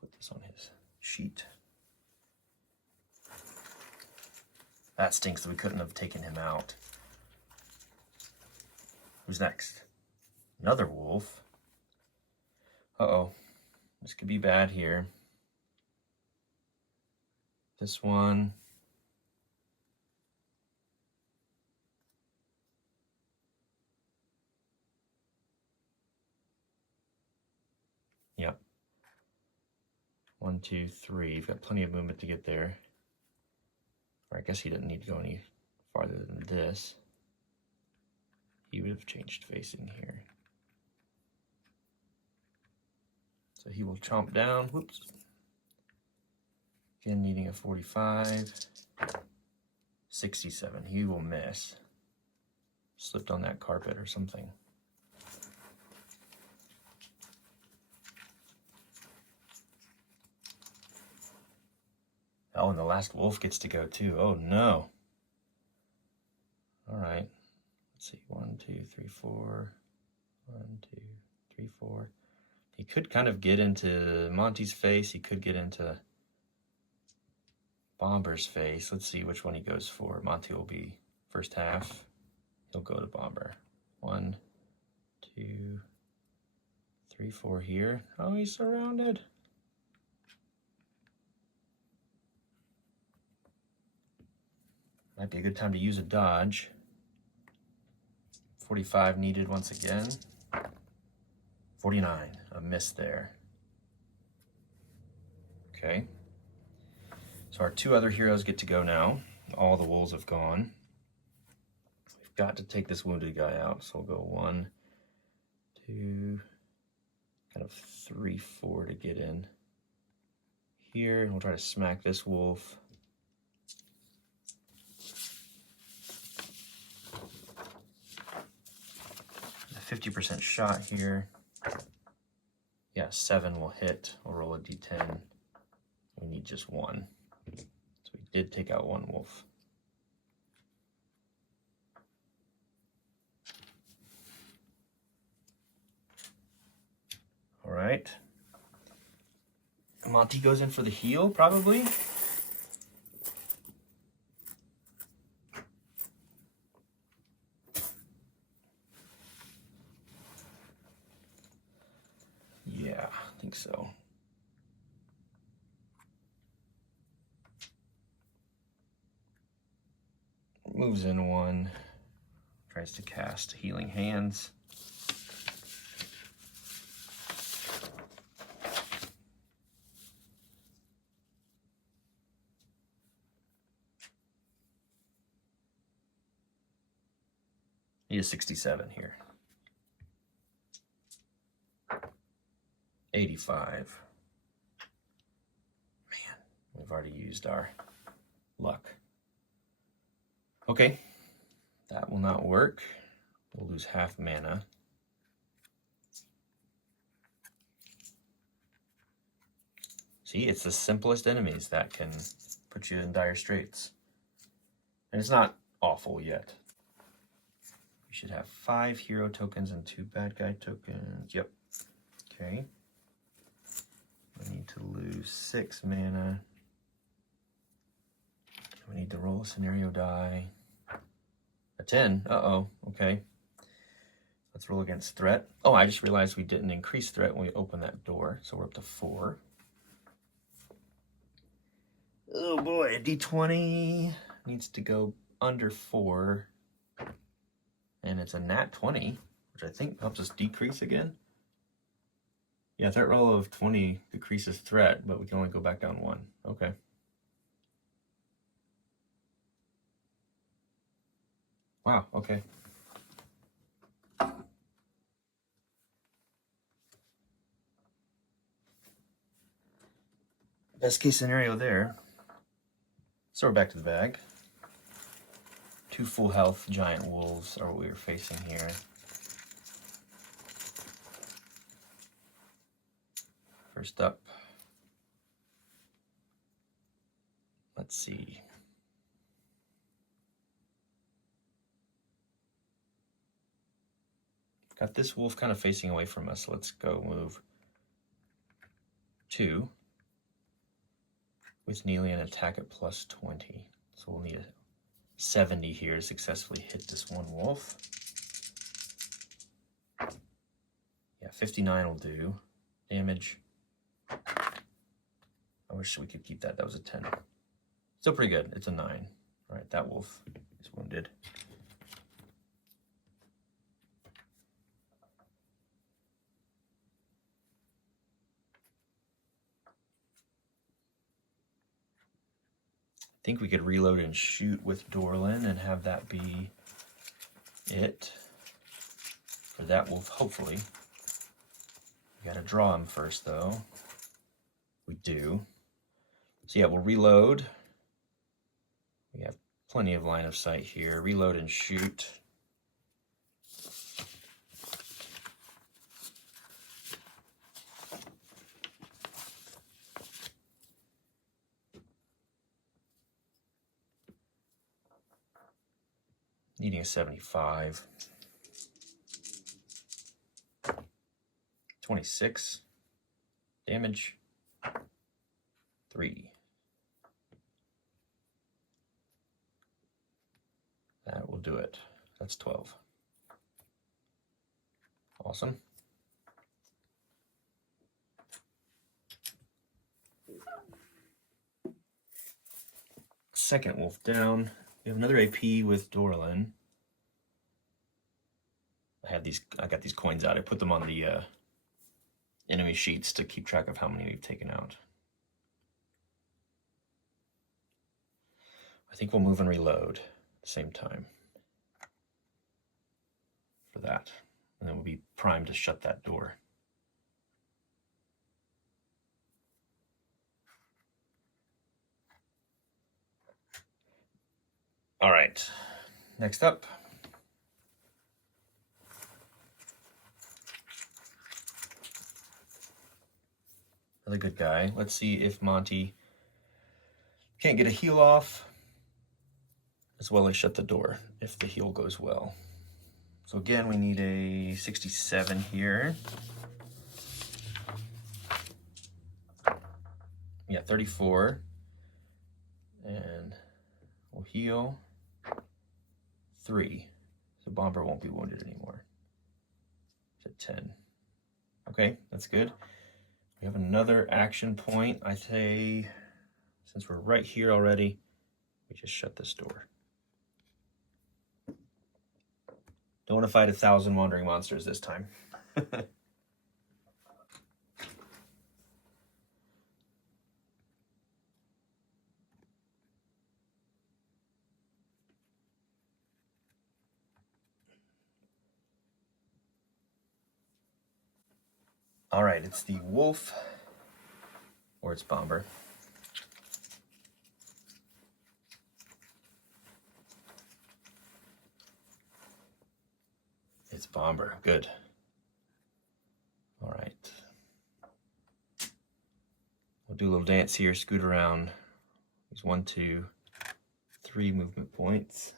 Put this on his sheet. That stinks that we couldn't have taken him out. Who's next? Another wolf. Uh-oh. This could be bad here. This one. Yep. 1, 2, 3. You've got plenty of movement to get there. Or I guess he doesn't need to go any farther than this. He would have changed facing here. So he will chomp down. Whoops. Again, needing a 45. 67. He will miss. Slipped on that carpet or something. Oh, and the last wolf gets to go too. Oh no. All right. Let's see. 1, 2, 3, 4. 1, 2, 3, 4. He could kind of get into Monty's face. He could get into Bomber's face. Let's see which one he goes for. Monty will be first half. He'll go to Bomber. 1, 2, 3, 4 here. Oh, he's surrounded. Might be a good time to use a dodge. 45 needed once again. 49, a miss there. Okay. So our 2 other heroes get to go now. All the wolves have gone. We've got to take this wounded guy out. So we'll go 1, 2, kind of 3, 4 to get in here. We'll try to smack this wolf. A 50% shot here. Yeah, 7 will hit. We'll roll a d10. We need just 1. So we did take out 1 wolf. All right. Monty goes in for the heal, probably. Yeah, I think so. moves in one, tries to cast Healing Hands. He is 67 here. 85. Man, we've already used our luck. Okay, that will not work. We'll lose half mana. See, it's the simplest enemies that can put you in dire straits. And it's not awful yet. We should have 5 hero tokens and 2 bad guy tokens. Yep. Okay. We need to lose 6 mana. We need to roll a scenario die. A 10. Uh-oh. Okay. Let's roll against threat. Oh, I just realized we didn't increase threat when we opened that door. So we're up to 4. Oh boy, a d20 needs to go under 4. And it's a nat 20, which I think helps us decrease again. Yeah, threat roll of 20 decreases threat, but we can only go back down 1. Okay. Wow, okay. Best case scenario there. So we're back to the bag. 2 full health giant wolves are what we were facing here. First up, let's see. Got this wolf kind of facing away from us. Let's go move 2 with Neely and attack at plus 20. So we'll need a 70 here to successfully hit this one wolf. Yeah, 59 will do. Damage. I wish we could keep that. That was a 10. Still pretty good. It's a 9. All right, that wolf is wounded. I think we could reload and shoot with Dorlin and have that be it for that wolf, hopefully. We gotta draw him first, though. We do. So yeah, we'll reload. We have plenty of line of sight here. Reload and shoot. Needing a 75. 26. Damage. 3. That will do it. That's 12. Awesome. Second wolf down. We have another AP with Dorlin. I got these coins out. I put them on the enemy sheets to keep track of how many we've taken out. I think we'll move and reload at the same time for that. And then we'll be primed to shut that door. All right, next up. Another good guy. Let's see if Monty can't get a heal off, as well as shut the door if the heal goes well. So again, we need a 67 here. Yeah, 34. And we'll heal 3. So Bomber won't be wounded anymore. It's at 10. Okay, that's good. We have another action point. I say, since we're right here already, we just shut this door. Don't want to fight 1,000 wandering monsters this time. All right, it's the wolf, or it's bomber. It's bomber, good. All right. We'll do a little dance here, scoot around. There's 1, 2, 3 movement points.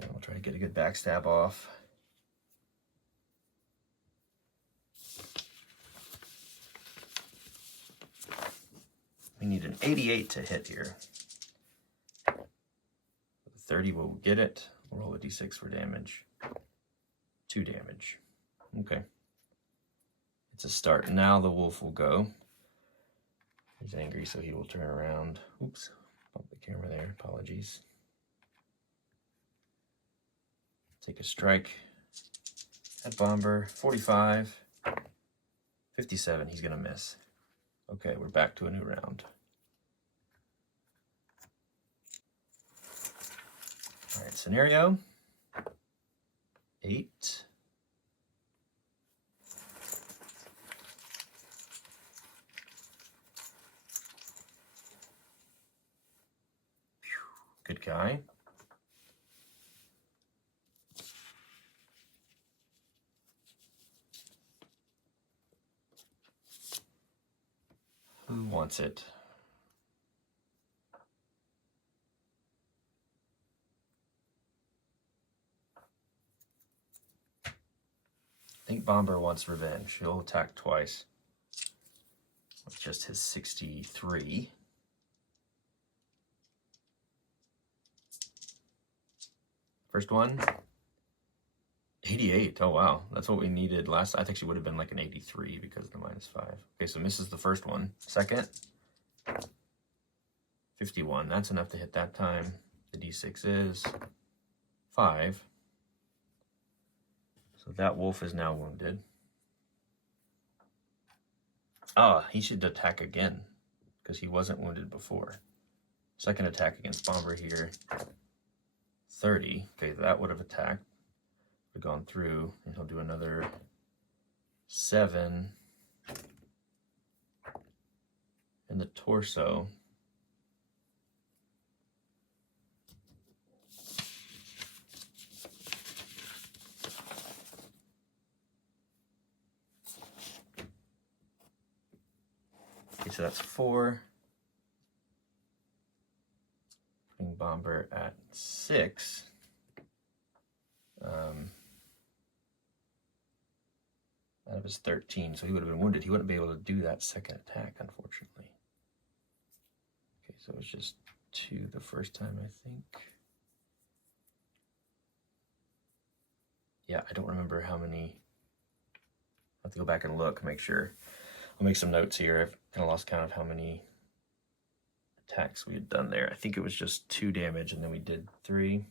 And we'll try to get a good backstab off. We need an 88 to hit here. 30 will get it. We'll roll a d6 for damage. 2 damage. Okay. It's a start. Now the wolf will go. He's angry, so he will turn around. Oops. Bump the camera there. Apologies. Take a strike at bomber. 45. 57. He's going to miss. Okay, we're back to a new round. All right, scenario 8. Good guy. Who wants it? I think Bomber wants revenge. He'll attack twice with just his 63. First one, 88. Oh, wow. That's what we needed last. I think she would have been like an 83 because of the -5. Okay, so misses the first one. Second, 51. That's enough to hit that time. The d6 is 5. So that wolf is now wounded. Ah, he should attack again because he wasn't wounded before. Second attack against Bomber here. 30. Okay, that would have attacked. Would have gone through, and he'll do another 7 in the torso. Okay, so that's 4. Putting Bomber at 6. Out of his 13, so he would have been wounded. He wouldn't be able to do that second attack, unfortunately. Okay, so it's just 2 the first time, I think. Yeah, I don't remember how many. I have to go back and look, make sure. I'll make some notes here. I've kind of lost count of how many attacks we had done there. I think it was just 2 damage, and then we did 3.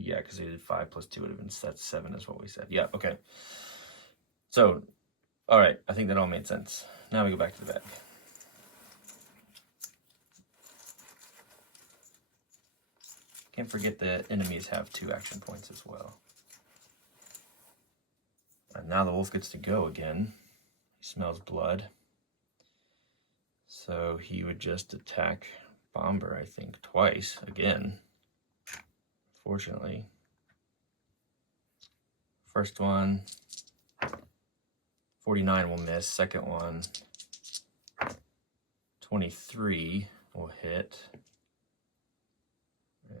Yeah, because they did 5 plus 2 would have been, that's 7 is what we said. Yeah, okay. So, all right, I think that all made sense. Now we go back to the bag. Can't forget that enemies have 2 action points as well. And now the wolf gets to go again. He smells blood. So he would just attack Bomber, I think, twice again. Fortunately. First one, 49 will miss. Second one, 23 will hit.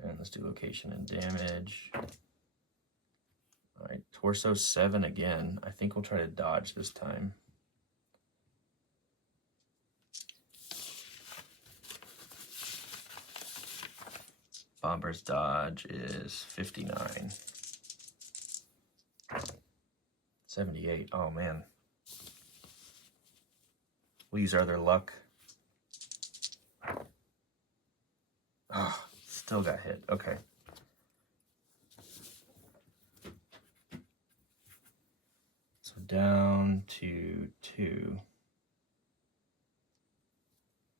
And let's do location and damage. All right, torso 7 again. I think we'll try to dodge this time. Bomber's dodge is 59. 78. Oh, man. We'll use our other luck. Still got hit. Okay. So down to 2.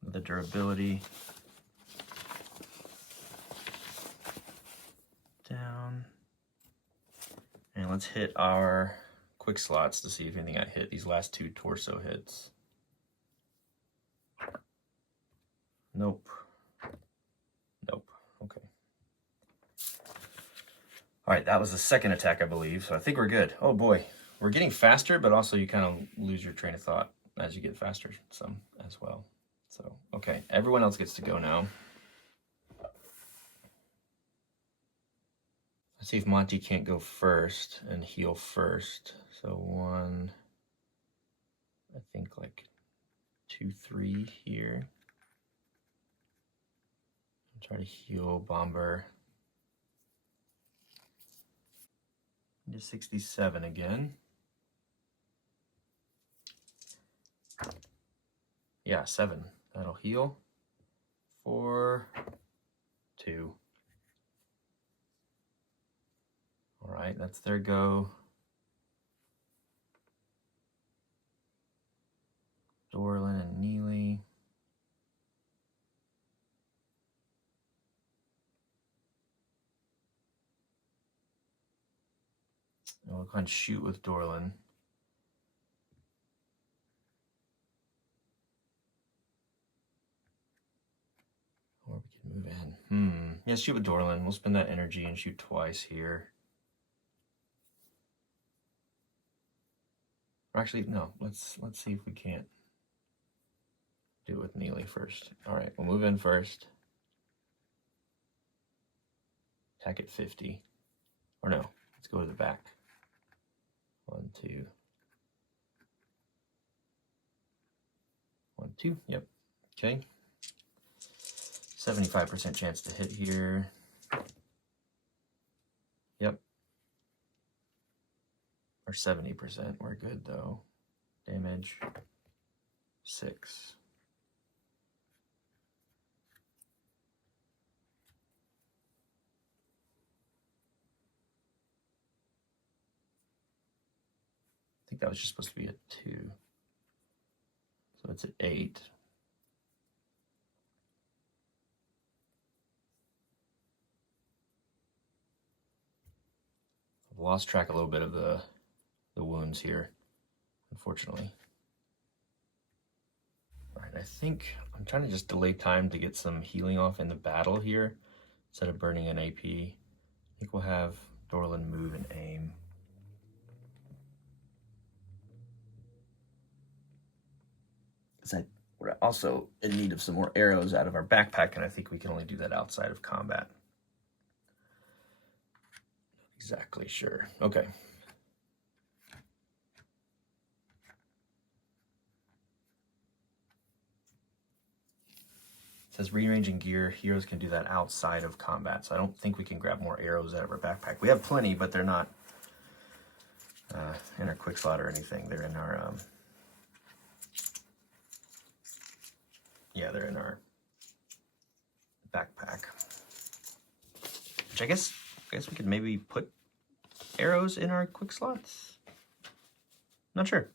The durability. Down. And let's hit our quick slots to see if anything got hit. These last 2 torso hits. Nope. Nope. Okay. All right, that was the second attack, I believe. So I think we're good. Oh boy, we're getting faster, but also you kind of lose your train of thought as you get faster some as well. So, okay, everyone else gets to go now. Let's see if Monty can't go first and heal first. So 1, I think like 2, 3 here. Try to heal Bomber. Into 67 again. Yeah, 7. That'll heal. 4, 2. All right, that's their go. Dorlin and Neely. And we'll go and shoot with Dorlin. Or we can move in. Yeah, shoot with Dorlin. We'll spend that energy and shoot twice here. Or actually, no. Let's see if we can't do it with Neely first. All right, we'll move in first. Attack at 50. Or no, let's go to the back. 1, 2. 1, 2. Yep. Okay. 75% chance to hit here. Yep. Or 70%. We're good though. Damage 6. I think that was just supposed to be a 2. So it's at 8. I've lost track a little bit of the wounds here, unfortunately. All right, I think I'm trying to just delay time to get some healing off in the battle here instead of burning an AP. I think we'll have Dorlin move and aim. We're also in need of some more arrows out of our backpack, and I think we can only do that outside of combat. Not exactly sure. Okay. It says rearranging gear. Heroes can do that outside of combat, so I don't think we can grab more arrows out of our backpack. We have plenty, but they're not in our quick slot or anything. They're in our yeah, they're in our backpack. Which I guess we could maybe put arrows in our quick slots. Not sure.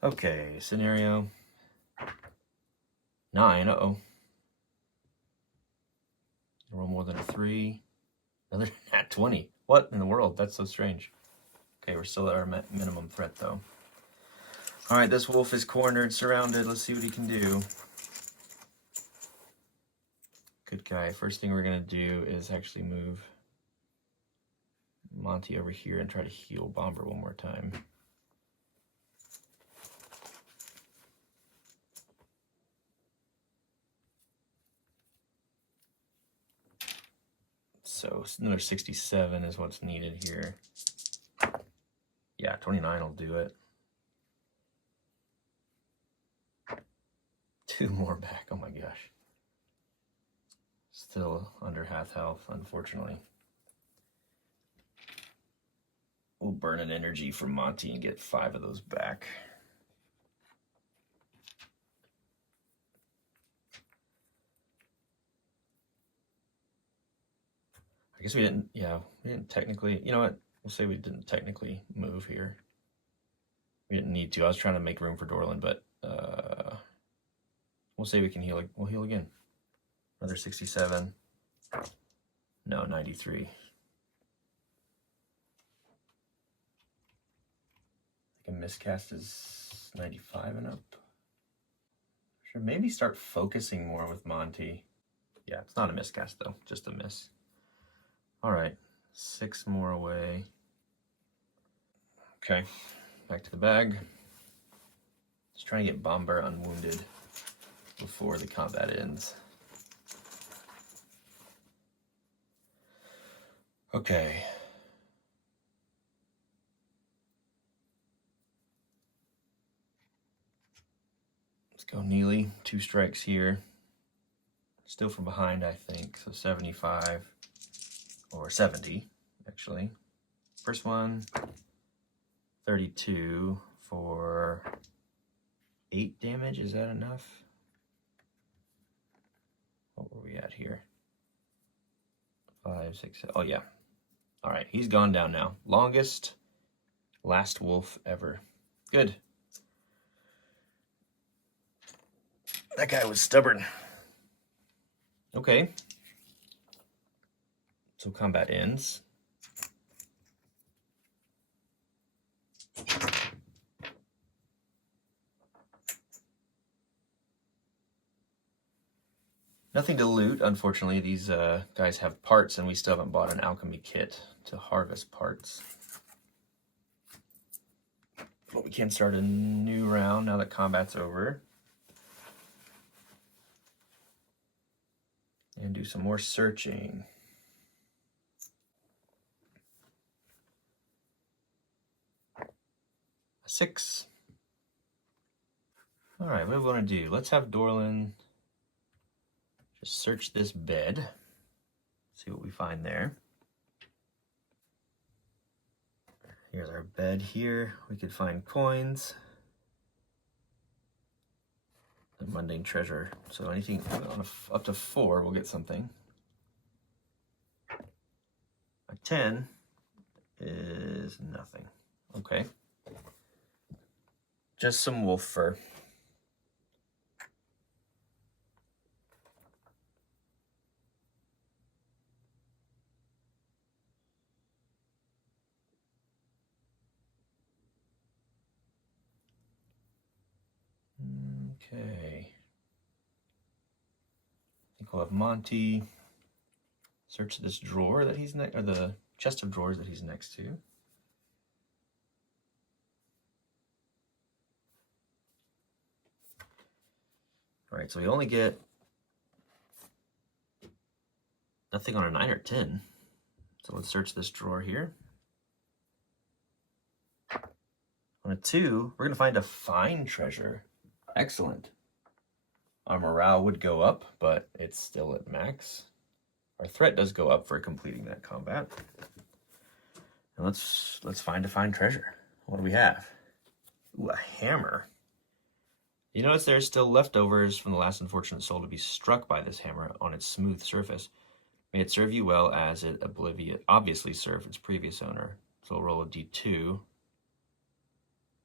Okay, scenario 9. Uh-oh. Roll more than a 3. Another nat 20. What in the world? That's so strange. Okay, we're still at our minimum threat, though. All right, this wolf is cornered, surrounded. Let's see what he can do. Good guy. First thing we're going to do is actually move Monty over here and try to heal Bomber one more time. So another 67 is what's needed here. Yeah, 29 will do it. 2 more back. Oh my gosh. Still under half health, unfortunately. We'll burn an energy from Monty and get 5 of those back. I guess we didn't technically, you know what? We'll say we didn't technically move here. We didn't need to. I was trying to make room for Dorlin, but we'll say we can heal. We'll heal again. Another 67. No, 93. I think a miscast is 95 and up. Should maybe start focusing more with Monty. Yeah, it's not a miscast though, just a miss. All right, 6 more away. Okay, back to the bag. Just trying to get Bomber unwounded before the combat ends. Okay. Let's go Neely. 2 strikes here. Still from behind, I think. So 75 or 70, actually. First one, 32 for 8 damage. Is that enough? What were we at here? 5, 6, 7. Oh, yeah. All right, he's gone down now. Last wolf ever. Good. That guy was stubborn. Okay. So combat ends. Nothing to loot, unfortunately. These guys have parts, and we still haven't bought an alchemy kit to harvest parts. But we can start a new round now that combat's over. And do some more searching. A 6. All right, what do we want to do? Let's have Dorlin just search this bed. See what we find there. Here's our bed here. We could find coins. And mundane treasure. So anything up to 4, we'll get something. A 10 is nothing. Okay. Just some wolf fur. Okay. I think we'll have Monty search this drawer that he's next, or the chest of drawers that he's next to. All right, so we only get nothing on a 9 or 10. So let's search this drawer here. On a 2, we're gonna find a fine treasure. Excellent. Our morale would go up, but it's still at max. Our threat does go up for completing that combat. And let's find a fine treasure. What do we have? Ooh, a hammer. You notice there's still leftovers from the last unfortunate soul to be struck by this hammer on its smooth surface. May it serve you well as it obviously served its previous owner. So we'll roll a d2.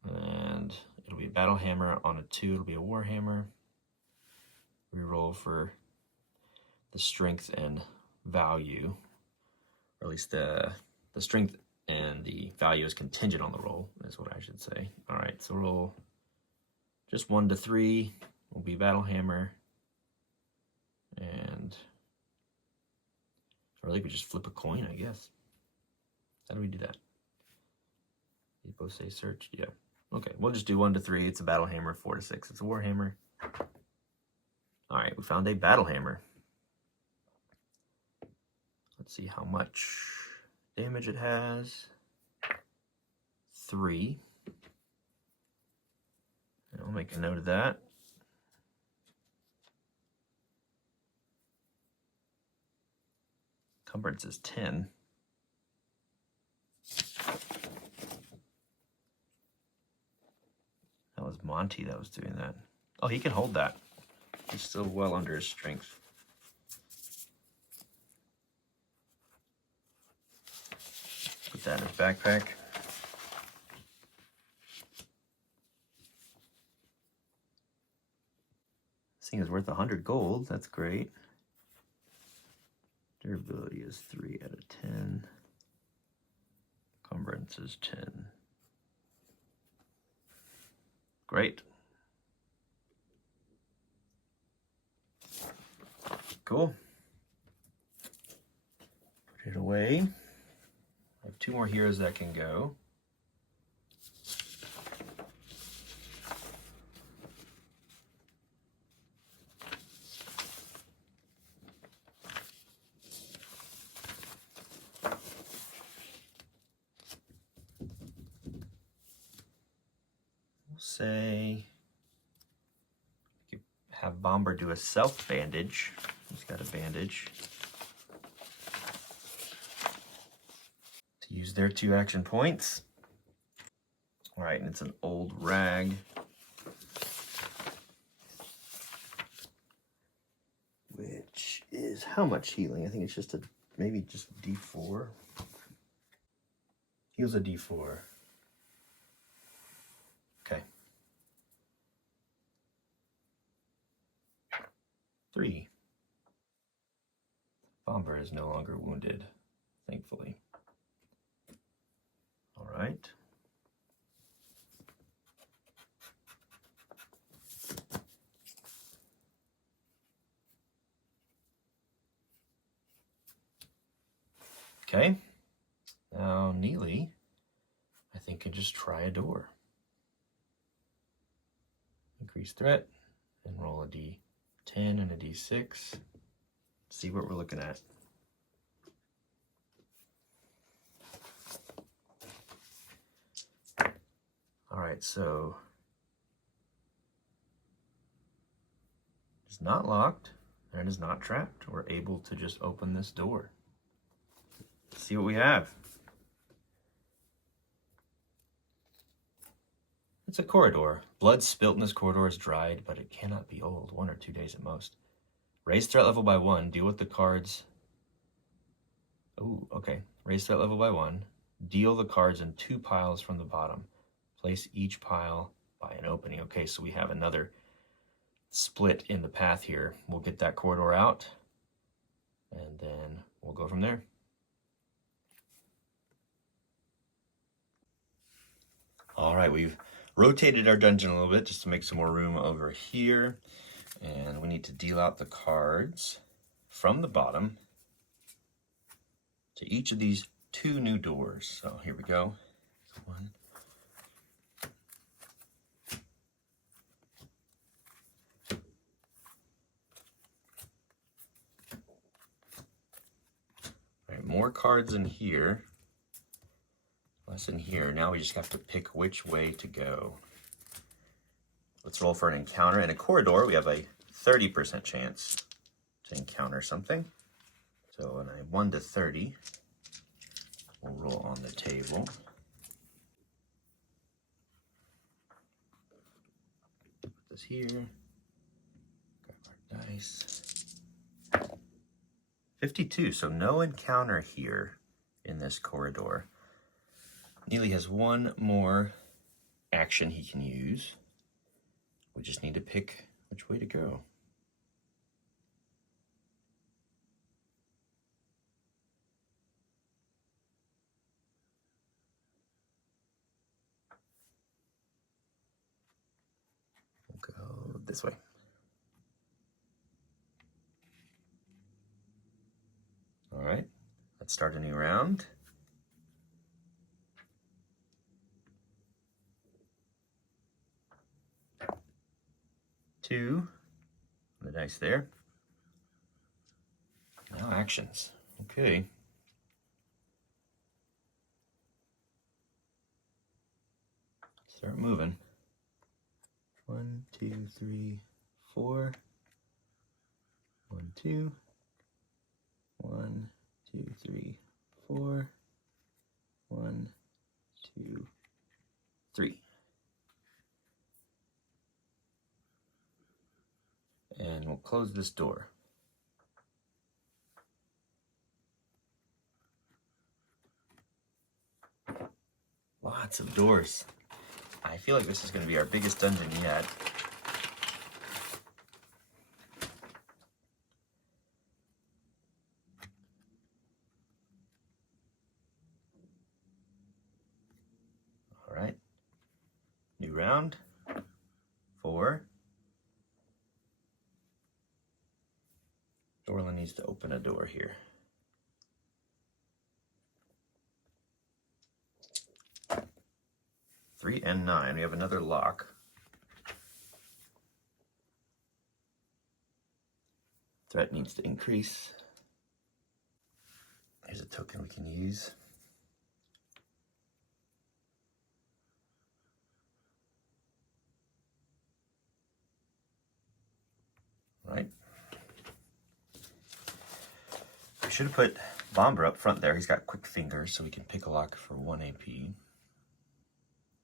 And it'll be a battle hammer. On a 2, it'll be a war hammer. Reroll for the strength and value, or at least the strength and the value is contingent on the roll, is what I should say. All right, so roll just 1 to 3 will be battle hammer, and or like we just flip a coin, I guess. How do we do that? You both say search, yeah. Okay, we'll just do 1 to 3. It's a battle hammer. 4 to 6. It's a war hammer. All right, we found a battle hammer. Let's see how much damage it has. 3. And I'll make a note of that. Encumbrance is 10. That was Monty that was doing that. Oh, he can hold that. He's still well under his strength. Put that in his backpack. This thing is worth 100 gold. That's great. Durability is 3 out of 10. Encumbrance is 10. Great. Cool. Put it away. I have 2 more heroes that can go. We'll say you could have Bomber do a self bandage. He's got a bandage. To use their 2 action points. All right, and it's an old rag. Which is how much healing? I think it's just maybe just D4. Heals a D4. Okay. 3. Bomber is no longer wounded, thankfully. All right. Okay. Now Neely, I think, can just try a door. Increase threat and roll a D10 and a D6. See what we're looking at. All right, so it's not locked and it is not trapped. We're able to just open this door. Let's see what we have. It's a corridor. Blood spilt in this corridor is dried, but it cannot be old. 1 or 2 days at most. Raise threat level by 1. Deal with the cards. Oh, okay. Raise threat level by 1. Deal the cards in 2 piles from the bottom. Place each pile by an opening. Okay, so we have another split in the path here. We'll get that corridor out, and then we'll go from there. All right, we've rotated our dungeon a little bit just to make some more room over here. And we need to deal out the cards from the bottom to each of these 2 new doors. So here we go. 1. All right, more cards in here. Less in here. Now we just have to pick which way to go. Let's roll for an encounter. In a corridor, we have a 30% chance to encounter something. So when I 1 to 30, we'll roll on the table. Put this here. Grab our dice. 52, so no encounter here in this corridor. Neely has 1 more action he can use. We just need to pick which way to go. We'll go this way. All right, let's start a new round. Two on the dice there. Now actions. Okay. Start moving. 1, 2, 3, 4. 1, 2. 1, 2, 3, 4. 1, 2, 3. And we'll close this door. Lots of doors. I feel like this is going to be our biggest dungeon yet. All right. New round. 4. Dorlin needs to open a door here. 3 and 9. We have another lock. Threat needs to increase. Here's a token we can use. Right. We should have put Bomber up front there. He's got quick fingers, so we can pick a lock for 1 AP.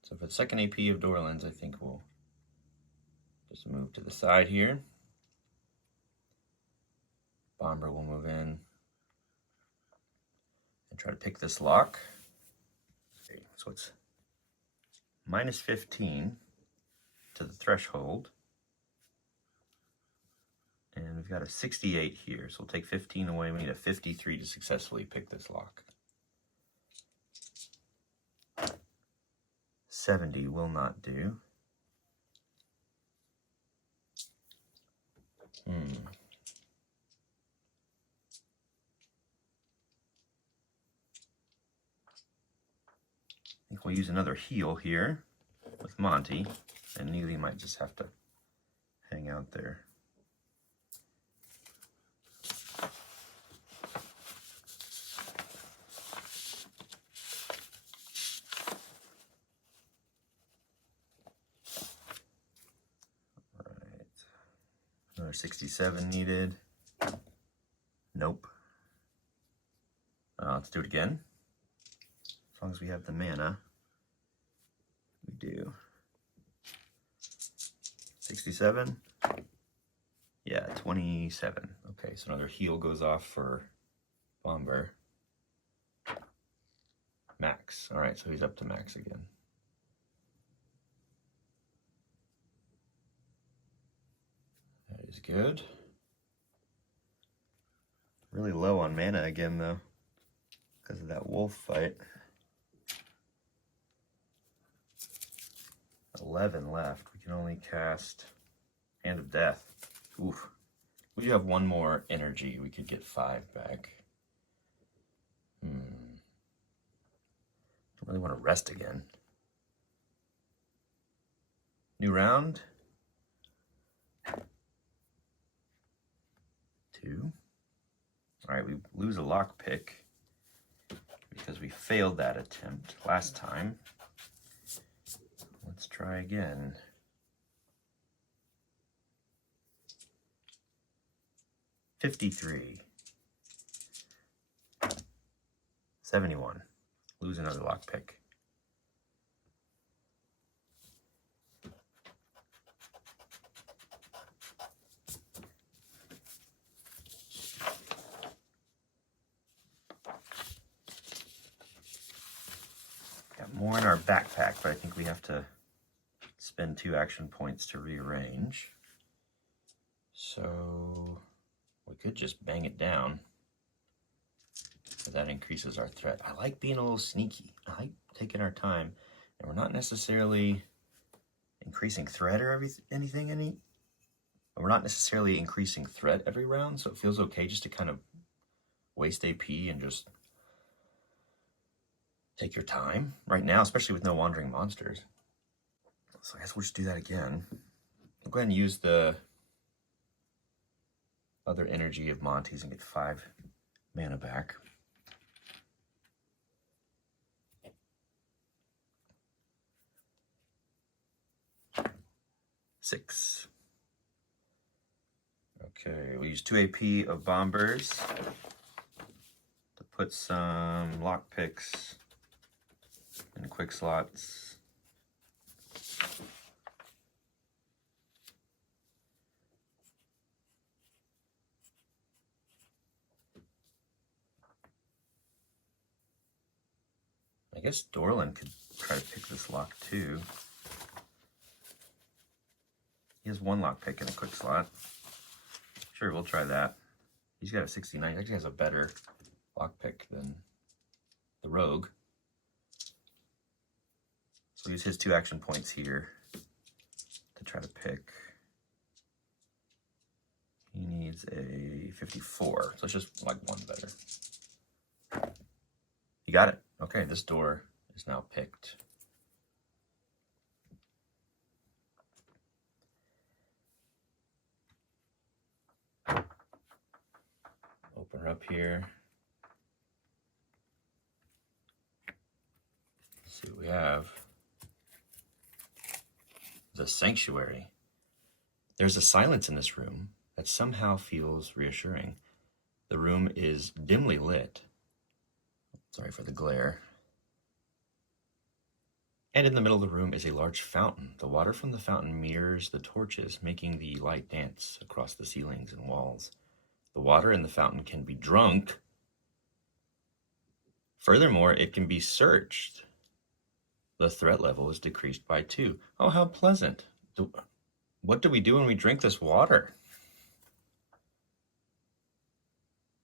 So for the second AP of Dorlan's, I think we'll just move to the side here. Bomber will move in and try to pick this lock. Okay, so it's minus 15 to the threshold. And we've got a 68 here, so we'll take 15 away. We need a 53 to successfully pick this lock. 70 will not do. I think we'll use another heal here with Monty, and Neely might just have to hang out there. Another 67 needed. Nope. Let's do it again. As long as we have the mana, we do. 67? Yeah, 27. Okay, so another heal goes off for Bomber. Max. All right, so he's up to max again. That is good. Really low on mana again, though, because of that wolf fight. 11 left. We can only cast Hand of Death. Oof. We do have one more energy. We could get 5 back. Don't really want to rest again. New round. 2. All right, we lose a lockpick because we failed that attempt last time. Let's try again. 53. 71. Lose another lockpick. Got more in our backpack, but I think we have to spend 2 action points to rearrange. So we could just bang it down. That increases our threat. I like being a little sneaky. I like taking our time. And we're not necessarily increasing threat or anything. We're not necessarily increasing threat every round, so it feels okay just to kind of waste AP and just take your time right now, especially with no wandering monsters. So I guess we'll just do that again. I'll go ahead and use the other energy of Monty's and get 5 mana back. Six. Okay, we use 2 AP of Bombers to put some lock picks in quick slots. I guess Dorlan could try to pick this lock too. He has one lock pick in a quick slot. Sure, we'll try that. He's got a 69. He actually has a better lock pick than the rogue. So use his 2 action points here to try to pick. He needs a 54, so it's just like one better. You got it. Okay, this door is now picked. Open her up here. Let's see what we have. The sanctuary. There's a silence in this room that somehow feels reassuring. The room is dimly lit. Sorry for the glare. And in the middle of the room is a large fountain. The water from the fountain mirrors the torches, making the light dance across the ceilings and walls. The water in the fountain can be drunk. Furthermore, it can be searched. The threat level is decreased by 2. Oh, how pleasant. What do we do when we drink this water?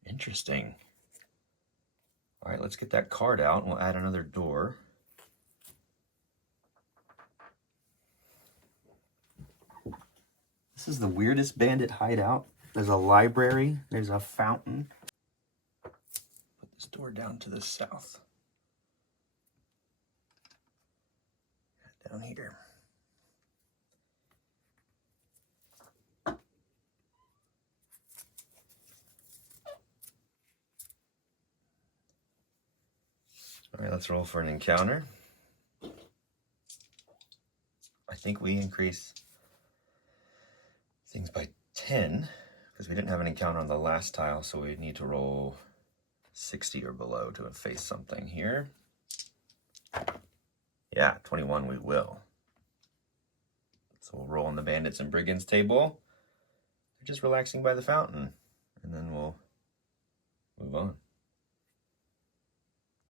Interesting. All right, let's get that card out and we'll add another door. This is the weirdest bandit hideout. There's a library, there's a fountain. Put this door down to the south. Down here. All right, let's roll for an encounter. I think we increase things by 10 because we didn't have an encounter on the last tile, so we need to roll 60 or below to face something here. Yeah, 21 we will. So we'll roll on the bandits and brigands table. They're just relaxing by the fountain, and then we'll move on.